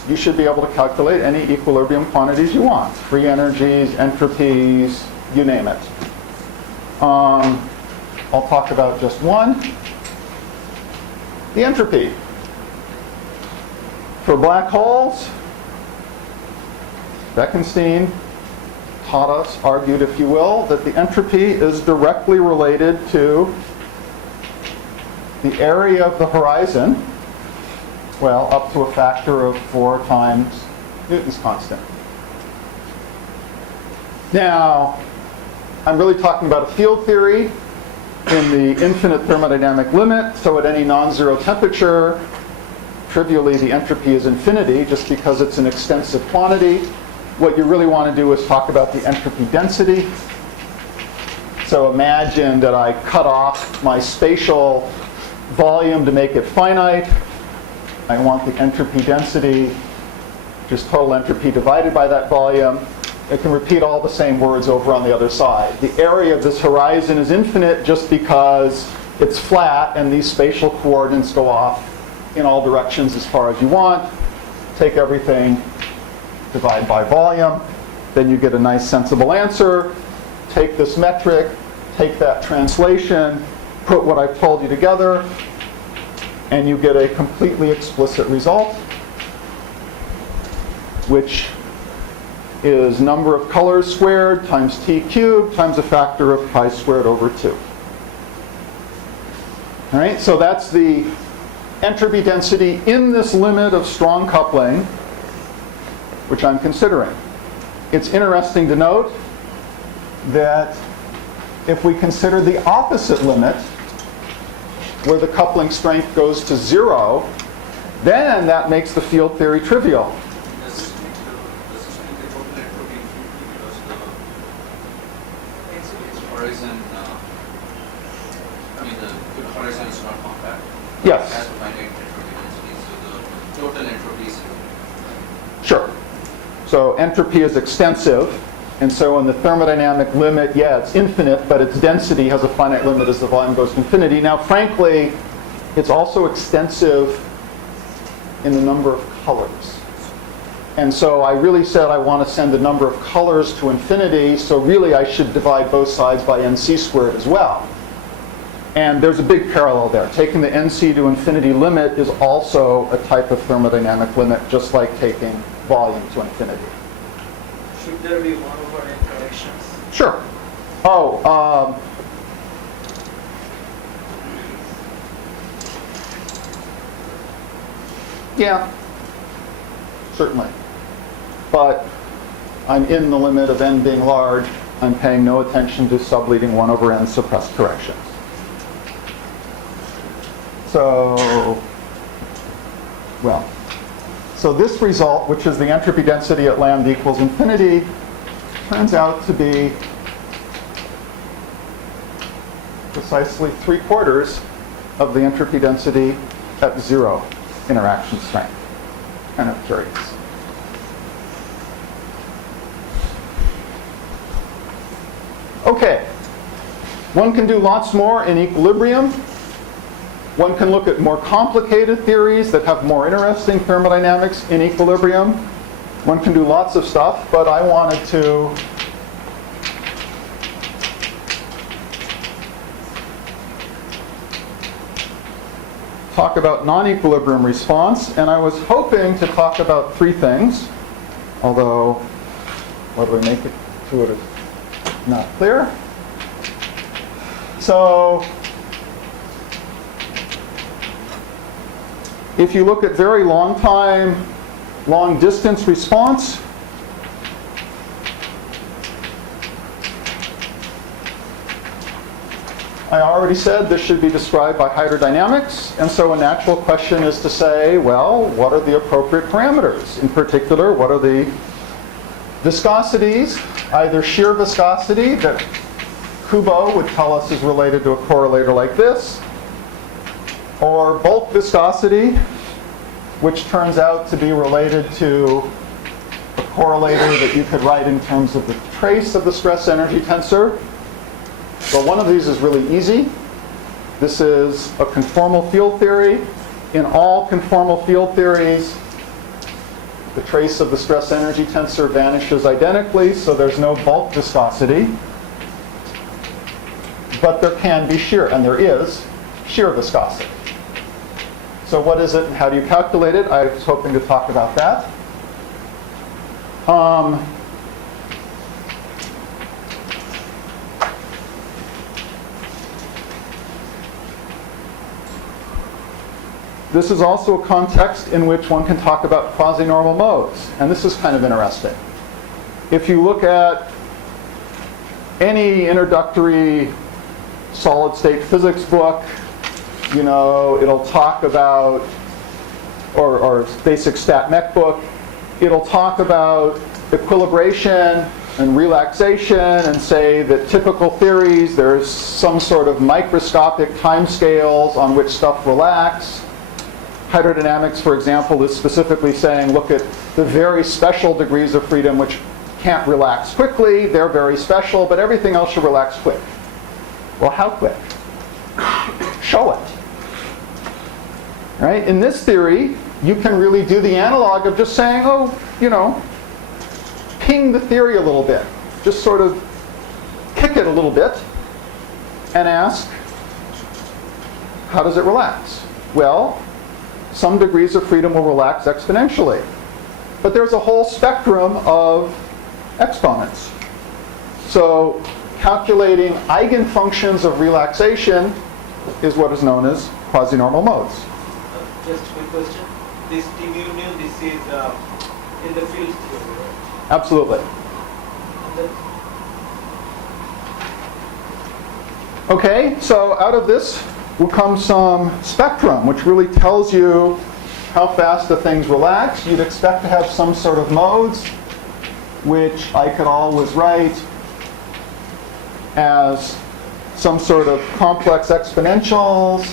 you should be able to calculate any equilibrium quantities you want. Free energies, entropies, you name it. I'll talk about just one. The entropy. For black holes, Bekenstein taught us, argued if you will, that the entropy is directly related to the area of the horizon, well, up to a factor of 4 times Newton's constant. Now, I'm really talking about a field theory in the infinite thermodynamic limit, so at any non-zero temperature, trivially the entropy is infinity just because it's an extensive quantity. What you really want to do is talk about the entropy density. So imagine that I cut off my spatial volume to make it finite. I want the entropy density, just total entropy divided by that volume. I can repeat all the same words over on the other side. The area of this horizon is infinite just because it's flat and these spatial coordinates go off in all directions as far as you want. Take everything, divide by volume, then you get a nice sensible answer. Take this metric, take that translation, put what I've told you together, and you get a completely explicit result, which is number of colors squared times t cubed times a factor of pi squared over 2. All right, so that's the entropy density in this limit of strong coupling, which I'm considering. It's interesting to note that if we consider the opposite limit, where the coupling strength goes to 0, then that makes the field theory trivial. Does this make the total entropy infinity because the horizon, the horizon is not compact? Yes. It has a finite entropy density, so the total entropy is infinite. Sure. So entropy is extensive, and so in the thermodynamic limit, yeah, it's infinite, but its density has a finite limit as the volume goes to infinity. Now, frankly, it's also extensive in the number of colors. And so I really said I want to send the number of colors to infinity, so really I should divide both sides by nc squared as well. And there's a big parallel there. Taking the nc to infinity limit is also a type of thermodynamic limit, just like taking volume to infinity. Should there be 1 over n corrections? Sure. Oh, yeah. certainly. But I'm in the limit of n being large. I'm paying no attention to subleading 1 over n suppressed corrections. So, well, so this result, which is the entropy density at lambda equals infinity, turns out to be precisely 3/4 of the entropy density at 0 interaction strength. Kind of curious. Okay, one can do lots more in equilibrium. One can look at more complicated theories that have more interesting thermodynamics in equilibrium. One can do lots of stuff, but I wanted to talk about non-equilibrium response, and I was hoping to talk about 3 things, although what do we make it to it is not clear. So if you look at very long time, long distance response, I already said this should be described by hydrodynamics, and so a natural question is to say, well, what are the appropriate parameters? In particular, what are the viscosities, either shear viscosity that Kubo would tell us is related to a correlator like this, or bulk viscosity, which turns out to be related to a correlator that you could write in terms of the trace of the stress energy tensor. But one of these is really easy. This is a conformal field theory. In all conformal field theories, the trace of the stress energy tensor vanishes identically, so there's no bulk viscosity. But there can be shear, and there is shear viscosity. So what is it and how do you calculate it? I was hoping to talk about that. This is also a context in which one can talk about quasi-normal modes, and this is kind of interesting. If you look at any introductory solid-state physics book, you know, it'll talk about, or basic stat mech book, it'll talk about equilibration and relaxation and say that typical theories, there's some sort of microscopic timescales on which stuff relax. Hydrodynamics, for example, is specifically saying, look at the very special degrees of freedom which can't relax quickly. They're very special, but everything else should relax quick. Well, how quick? Show it. Right? In this theory, you can really do the analog of just saying, oh, you know, ping the theory a little bit. Just sort of kick it a little bit and ask, how does it relax? Well, some degrees of freedom will relax exponentially. But there's a whole spectrum of exponents. So calculating eigenfunctions of relaxation is what is known as quasi-normal modes. Just a quick question. This T mu nu, this is in the field theory, right? Absolutely. Okay, so out of this will come some spectrum, which really tells you how fast the things relax. You'd expect to have some sort of modes, which I could always write as some sort of complex exponentials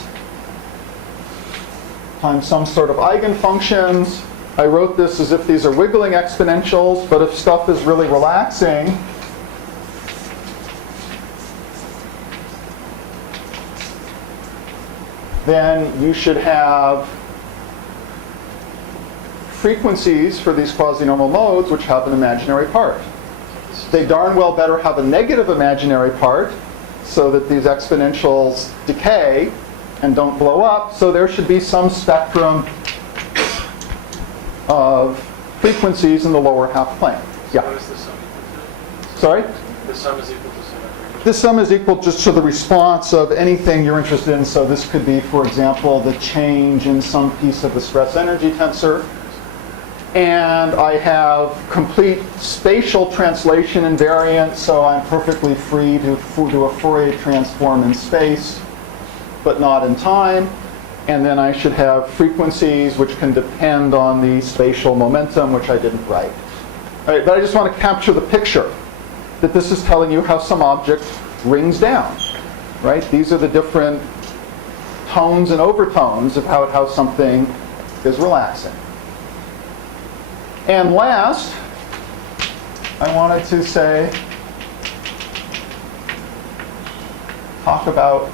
times some sort of eigenfunctions. I wrote this as if these are wiggling exponentials, but if stuff is really relaxing, then you should have frequencies for these quasi-normal modes which have an imaginary part. They darn well better have a negative imaginary part so that these exponentials decay and don't blow up. So there should be some spectrum of frequencies in the lower half plane. Yeah. What is the sum equal to? Sorry? The sum is equal to symmetry. This sum is equal just to the response of anything you're interested in. So this could be, for example, the change in some piece of the stress energy tensor. And I have complete spatial translation invariant, so I'm perfectly free to do a Fourier transform in space, but not in time. And then I should have frequencies which can depend on the spatial momentum, which I didn't write. All right, but I just want to capture the picture that this is telling you how some object rings down. Right? These are the different tones and overtones of how something is relaxing. And last, I wanted to talk about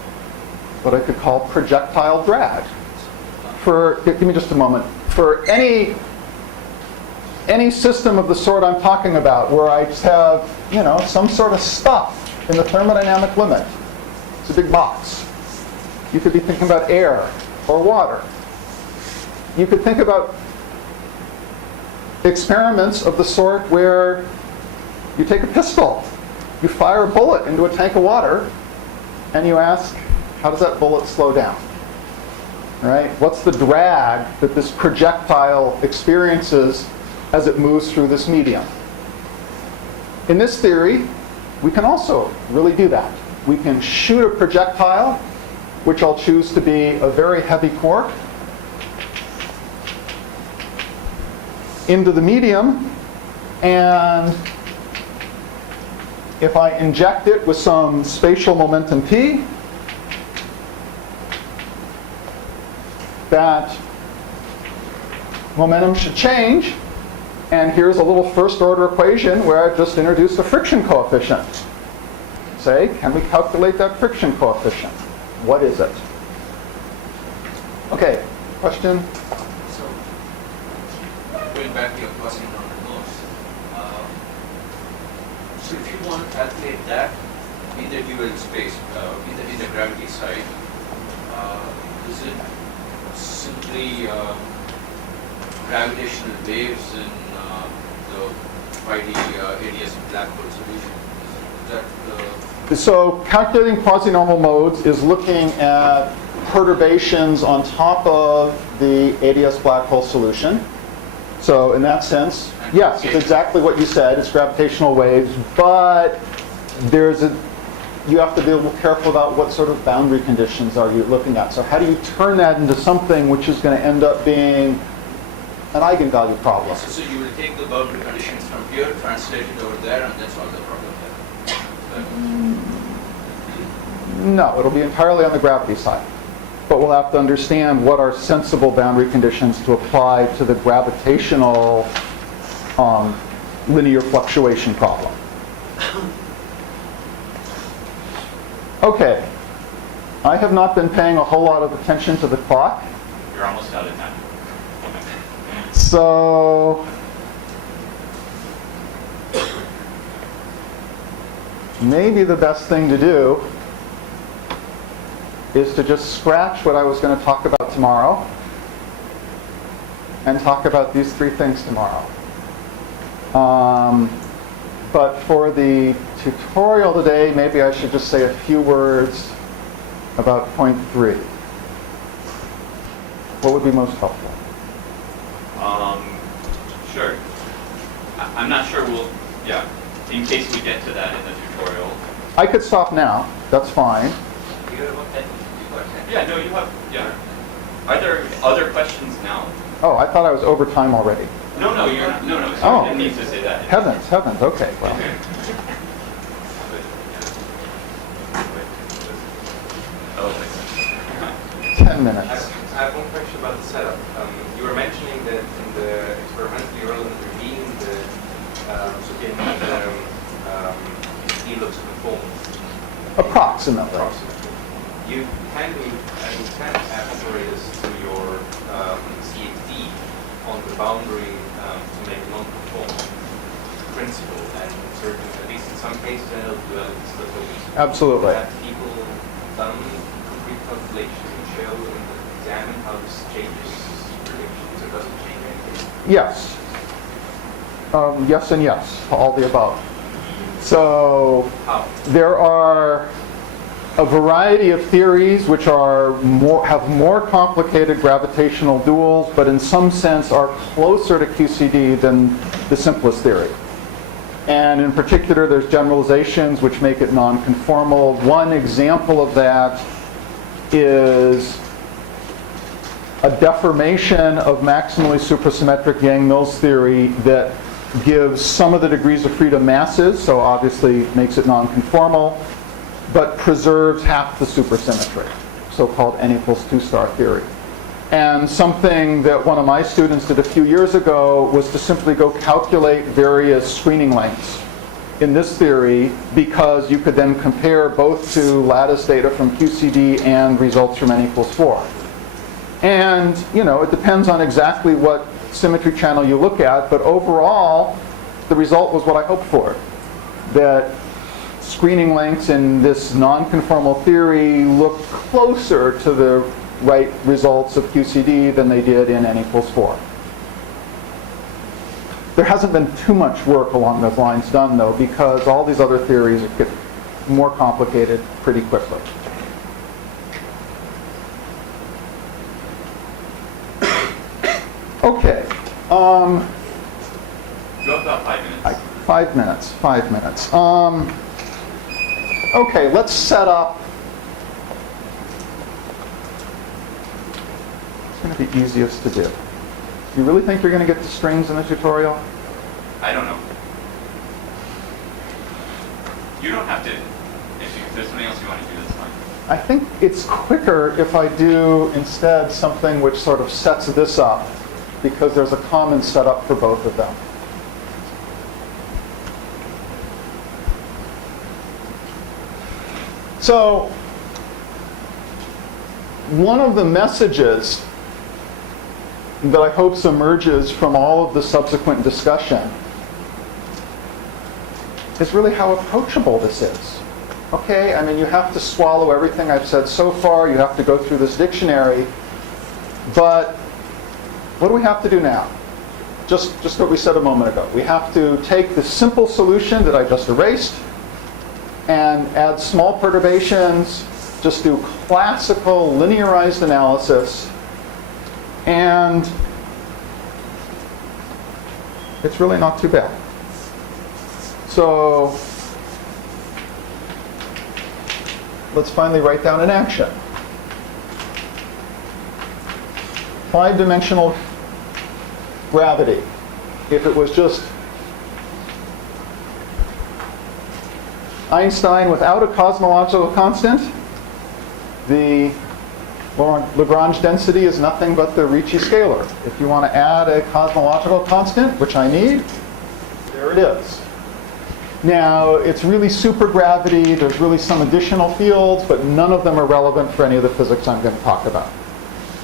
what I could call projectile drag. Give me just a moment. For any system of the sort I'm talking about, where I just have, some sort of stuff in the thermodynamic limit. It's a big box. You could be thinking about air or water. You could think about experiments of the sort where you take a pistol, you fire a bullet into a tank of water, and you ask, how does that bullet slow down? Right? What's the drag that this projectile experiences as it moves through this medium? In this theory, we can also really do that. We can shoot a projectile, which I'll choose to be a very heavy quark, into the medium, and if I inject it with some spatial momentum p, that momentum should change, and here's a little first order equation where I've just introduced a friction coefficient. Say, can we calculate that friction coefficient? What is it? Okay, question? So, going back to your question on the notes, so if you want to calculate that in the dual space, in the gravity side, is it simply gravitational waves in the 5D ADS black hole solution? Is that So calculating quasi-normal modes is looking at perturbations on top of the ADS black hole solution. So in that sense, yes, it's exactly what you said. It's gravitational waves, but you have to be a little careful about what sort of boundary conditions are you looking at. So how do you turn that into something which is going to end up being an eigenvalue problem? So you will take the boundary conditions from here, translate it over there, and then solve the problem there. No, it'll be entirely on the gravity side. But we'll have to understand what are sensible boundary conditions to apply to the gravitational linear fluctuation problem. Okay. I have not been paying a whole lot of attention to the clock. You're almost out of time. So maybe the best thing to do is to just scratch what I was going to talk about tomorrow and talk about these three things tomorrow. But for the tutorial today, maybe I should just say a few words about point 3. What would be most helpful? Sure. I'm not sure in case we get to that in the tutorial. I could stop now. That's fine. You have about 10? Yeah, no, you have, Are there other questions now? Oh, I thought I was over time already. No, you're not. No, sorry, Oh. I didn't mean to say that. Heavens, okay. Well. Oh, 10 minutes. I have one question about the setup. You were mentioning that in the experimentally relevant regime, the E looks conformed. Approximately. You can add operators to your CFD on the boundary to make non-conform principle, and at least in some cases, Absolutely. Have people done concrete calculations and show and examine how this changes predictions or doesn't change anything? Yes. Yes and yes, all the above. So How? there are a variety of theories which have more complicated gravitational duals, but in some sense are closer to QCD than the simplest theory. And in particular, there's generalizations which make it non-conformal. One example of that is a deformation of maximally supersymmetric Yang-Mills theory that gives some of the degrees of freedom masses, so obviously makes it non-conformal, but preserves half the supersymmetry, so-called n=2 star theory. And something that one of my students did a few years ago was to simply go calculate various screening lengths in this theory, because you could then compare both to lattice data from QCD and results from n=4. And, it depends on exactly what symmetry channel you look at, but overall, the result was what I hoped for. That screening lengths in this non-conformal theory look closer to the right results of QCD than they did in n=4. There hasn't been too much work along those lines done, though, because all these other theories get more complicated pretty quickly. Okay. You have about 5 minutes. 5 minutes. Okay, let's set up. It's going to be easiest to do. You really think you're going to get the strings in the tutorial? I don't know. You don't have to. If there's something else you want to do, that's fine. I think it's quicker if I do instead something which sort of sets this up, because there's a common setup for both of them. So, one of the messages that I hope emerges from all of the subsequent discussion is really how approachable this is. Okay, I mean, you have to swallow everything I've said so far, you have to go through this dictionary, but what do we have to do now? Just what we said a moment ago. We have to take the simple solution that I just erased and add small perturbations, just do classical linearized analysis, and it's really not too bad. So let's finally write down an action. 5-dimensional gravity. If it was just Einstein without a cosmological constant, the Lagrange density is nothing but the Ricci scalar. If you want to add a cosmological constant, which I need, there it is. Now, it's really supergravity. There's really some additional fields, but none of them are relevant for any of the physics I'm going to talk about.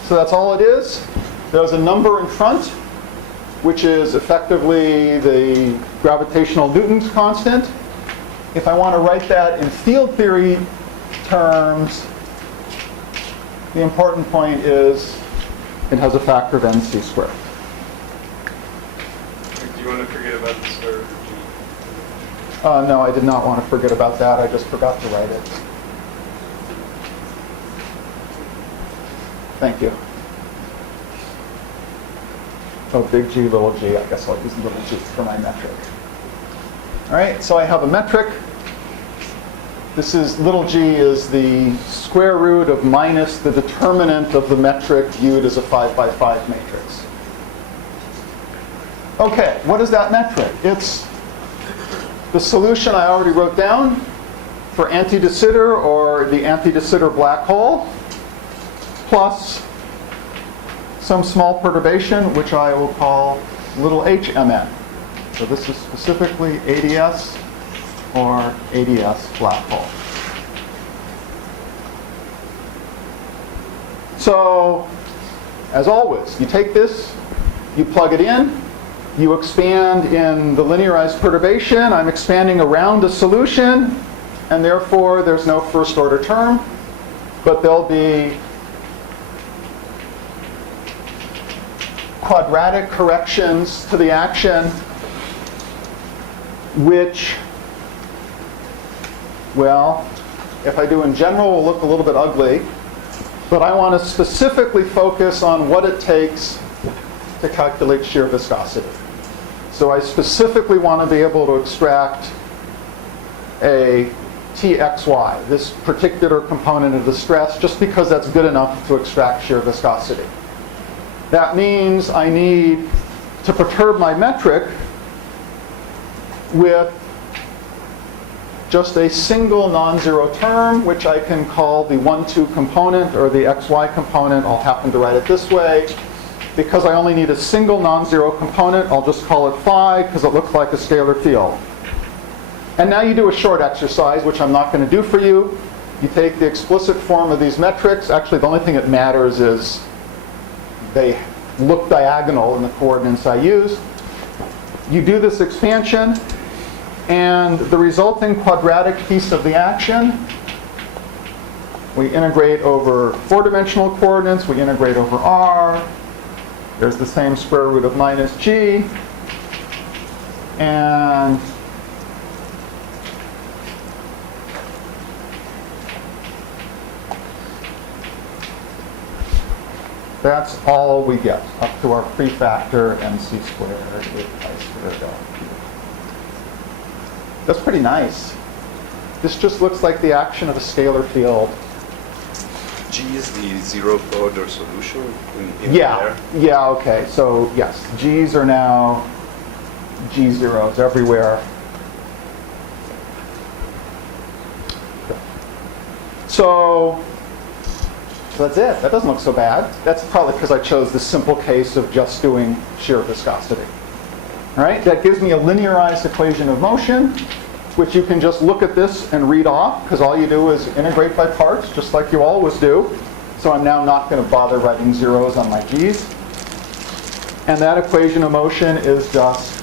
So that's all it is. There's a number in front, which is effectively the gravitational Newton's constant. If I want to write that in field theory terms, the important point is it has a factor of nc squared. Do you want to forget about the square root of G? No, I did not want to forget about that. I just forgot to write it. Thank you. Oh, big G, little g. I guess I'll use little g for my metric. All right, so I have a metric. This is, little g is the square root of minus the determinant of the metric viewed as a 5x5 matrix. Okay, what is that metric? It's the solution I already wrote down for anti-de Sitter, or the anti-de Sitter black hole, plus some small perturbation, which I will call little hmn. So this is specifically ADS or ADS black hole. So, as always, you take this, you plug it in, you expand in the linearized perturbation. I'm expanding around a solution, and therefore there's no first order term, but there'll be quadratic corrections to the action, which, well, if I do in general, will look a little bit ugly. But I want to specifically focus on what it takes to calculate shear viscosity. So I specifically want to be able to extract a Txy, this particular component of the stress, just because that's good enough to extract shear viscosity. That means I need to perturb my metric with just a single non-zero term, which I can call the 1,2 component or the xy component. I'll happen to write it this way. Because I only need a single non-zero component, I'll just call it phi because it looks like a scalar field. And now you do a short exercise, which I'm not going to do for you. You take the explicit form of these metrics. Actually, the only thing that matters is they look diagonal in the coordinates I use. You do this expansion, and the resulting quadratic piece of the action, we integrate over 4-dimensional coordinates, we integrate over r. There's the same square root of minus g. And that's all we get, up to our prefactor mc squared with pi squared L. That's pretty nice. This just looks like the action of a scalar field. G is the 0th order solution in Yeah, yeah, okay. So yes, G's are now G0s everywhere. So that's it. That doesn't look so bad. That's probably because I chose the simple case of just doing shear viscosity. All right, that gives me a linearized equation of motion, which you can just look at this and read off, because all you do is integrate by parts, just like you always do. So I'm now not going to bother writing zeros on my g's. And that equation of motion is just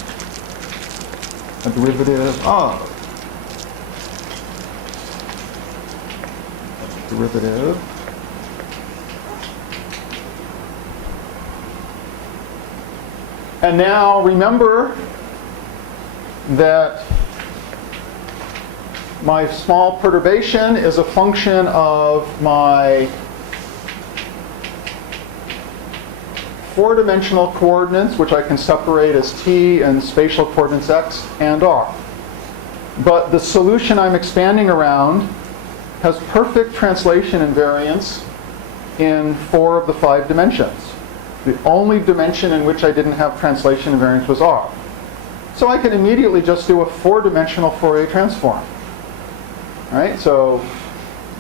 a derivative of And now remember that my small perturbation is a function of my 4-dimensional coordinates, which I can separate as t and spatial coordinates x and r. But the solution I'm expanding around has perfect translation invariance in 4 of the 5 dimensions. The only dimension in which I didn't have translation invariance was r. So I can immediately just do a 4-dimensional Fourier transform. Right? So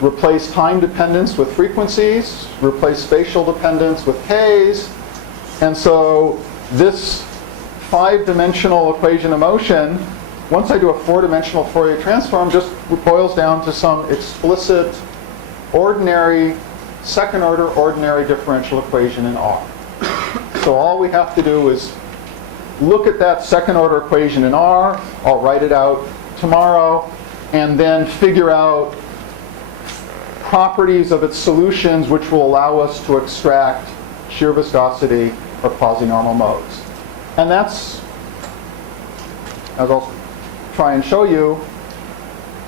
replace time dependence with frequencies, replace spatial dependence with k's, and so this 5-dimensional equation of motion, once I do a 4-dimensional Fourier transform, just boils down to some explicit ordinary, second-order ordinary differential equation in R. So all we have to do is look at that second-order equation in R. I'll write it out tomorrow, and then figure out properties of its solutions which will allow us to extract shear viscosity or quasi-normal modes. And that's, as I'll try and show you,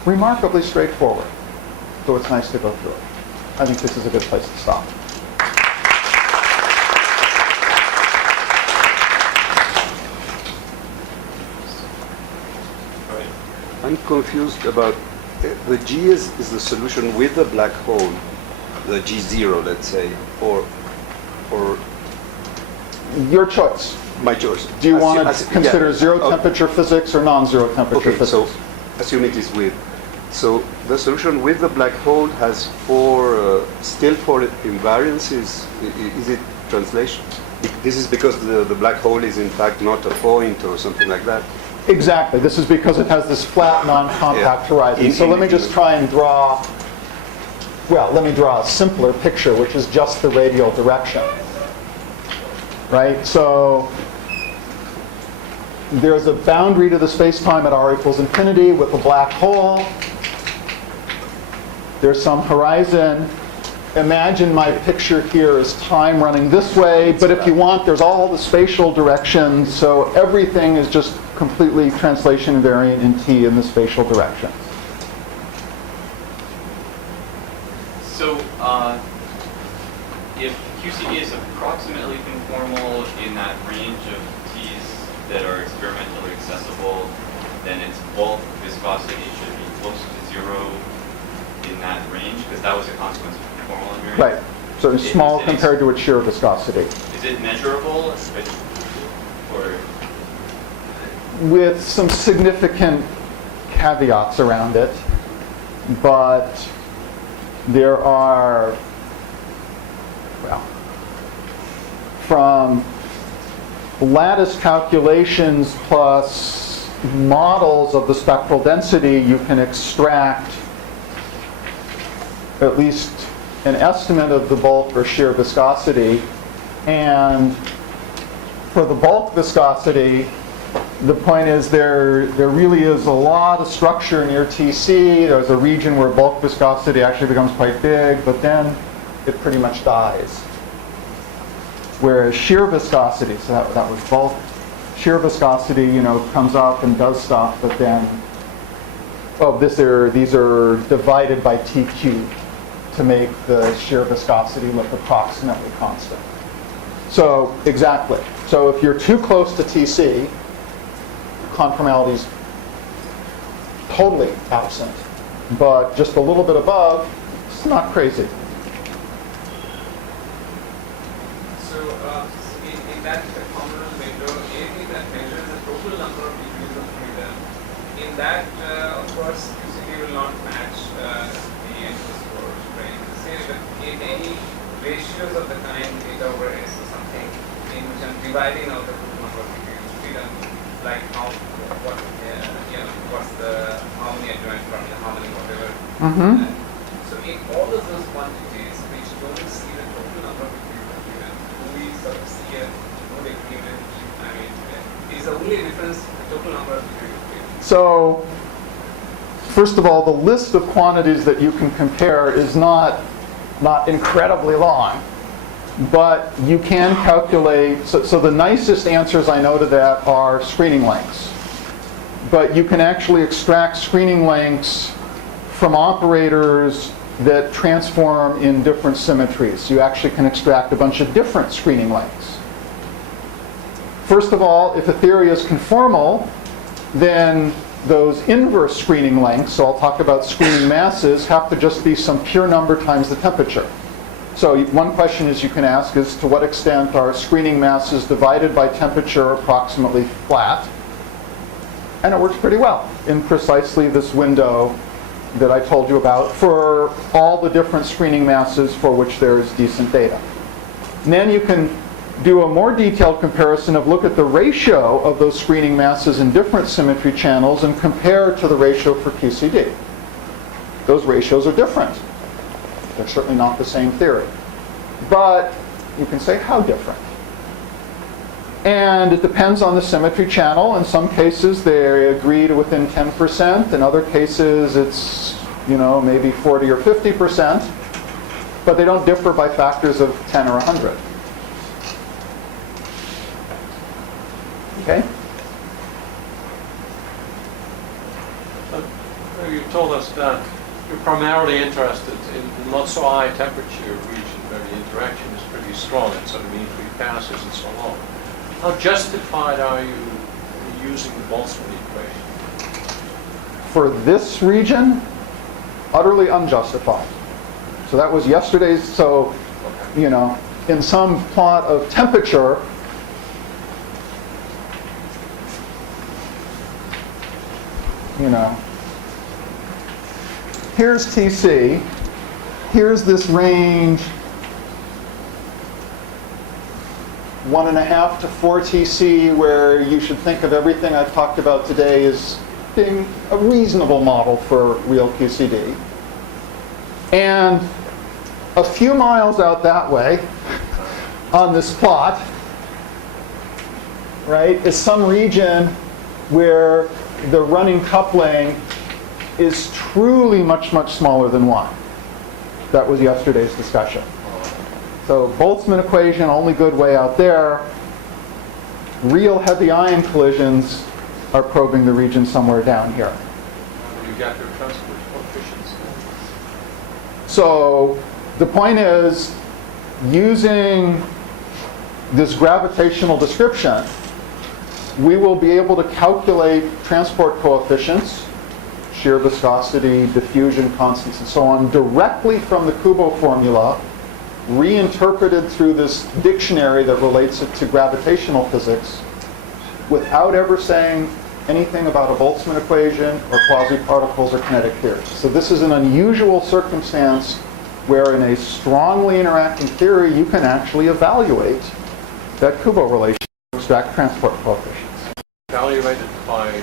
remarkably straightforward. So it's nice to go through it. I think this is a good place to stop. I'm confused about the G is the solution with the black hole, the G0, let's say, or your choice. My choice. Do you want to consider zero temperature okay. physics or non-zero temperature Okay, physics? so assume it is with. So the solution with the black hole has still 4 invariances. Is it translation? This is because the black hole is in fact not a point or something like that. Exactly. This is because it has this flat, non-compact horizon. So let me just try and draw, let me draw a simpler picture, which is just the radial direction. Right? So there's a boundary to the space-time at r equals infinity with a black hole. There's some horizon. Imagine my picture here is time running this way, but if you want, there's all the spatial directions, so everything is just completely translation invariant in t in the spatial direction. So, if QCD is approximately conformal in that range of T's that are experimentally accessible, then its bulk viscosity should be close to 0 in that range, because that was a consequence of conformal invariance. Right. So it's small compared to its shear viscosity. Is it measurable? Or With some significant caveats around it, but there are, well, from lattice calculations plus models of the spectral density, you can extract at least an estimate of the bulk or shear viscosity. And for the bulk viscosity, the point is there really is a lot of structure near TC. There's a region where bulk viscosity actually becomes quite big, but then it pretty much dies. Whereas shear viscosity, so that was bulk, shear viscosity, comes up and does stuff, but then, these are divided by T cubed to make the shear viscosity look approximately constant. So, exactly. So if you're too close to TC, conformality is totally absent. But just a little bit above, it's not crazy. So in that conformal window, anything that measures the total number of degrees of freedom, in that, of course, QCD will not match the N-score range. Say that in any ratios of the kind eta/S or something, in which I'm dividing out the total number of degrees of freedom, like how many adjoint from the how many whatever. Mm-hmm. So in all of those quantities which don't see the total number of degrees of freedom, do we sort of see a good agreement? I mean, is the only difference the total number of degrees of freedom? So, first of all, the list of quantities that you can compare is not incredibly long. But you can calculate, so the nicest answers I know to that are screening lengths. But you can actually extract screening lengths from operators that transform in different symmetries. You actually can extract a bunch of different screening lengths. First of all, if a theory is conformal, then those inverse screening lengths, so I'll talk about screening masses, have to just be some pure number times the temperature. So one question you can ask is, to what extent are screening masses divided by temperature approximately flat? And it works pretty well in precisely this window that I told you about for all the different screening masses for which there is decent data. And then you can do a more detailed comparison of look at the ratio of those screening masses in different symmetry channels and compare to the ratio for QCD. Those ratios are different. They're certainly not the same theory. But you can say how different. And it depends on the symmetry channel. In some cases, they agree to within 10%. In other cases, it's maybe 40 or 50%. But they don't differ by factors of 10 or 100. Okay? You told us that you're primarily interested in not so high temperature region where the interaction is pretty strong and sort of mean-free passes and so on. How justified are you in using the Boltzmann equation? For this region, utterly unjustified. So that was yesterday's, so, in some plot of temperature, here's TC, here's this range 1.5 to 4 TC, where you should think of everything I've talked about today as being a reasonable model for real QCD. And a few miles out that way on this plot, right, is some region where the running coupling is truly much, much smaller than 1. That was yesterday's discussion. So Boltzmann equation, only good way out there. Real heavy ion collisions are probing the region somewhere down here. You got your transport coefficients. So the point is, using this gravitational description, we will be able to calculate transport coefficients, shear viscosity, diffusion constants, and so on, directly from the Kubo formula, reinterpreted through this dictionary that relates it to gravitational physics, without ever saying anything about a Boltzmann equation or quasi-particles or kinetic theory. So this is an unusual circumstance where in a strongly interacting theory you can actually evaluate that Kubo relation to extract transport coefficients. Evaluated by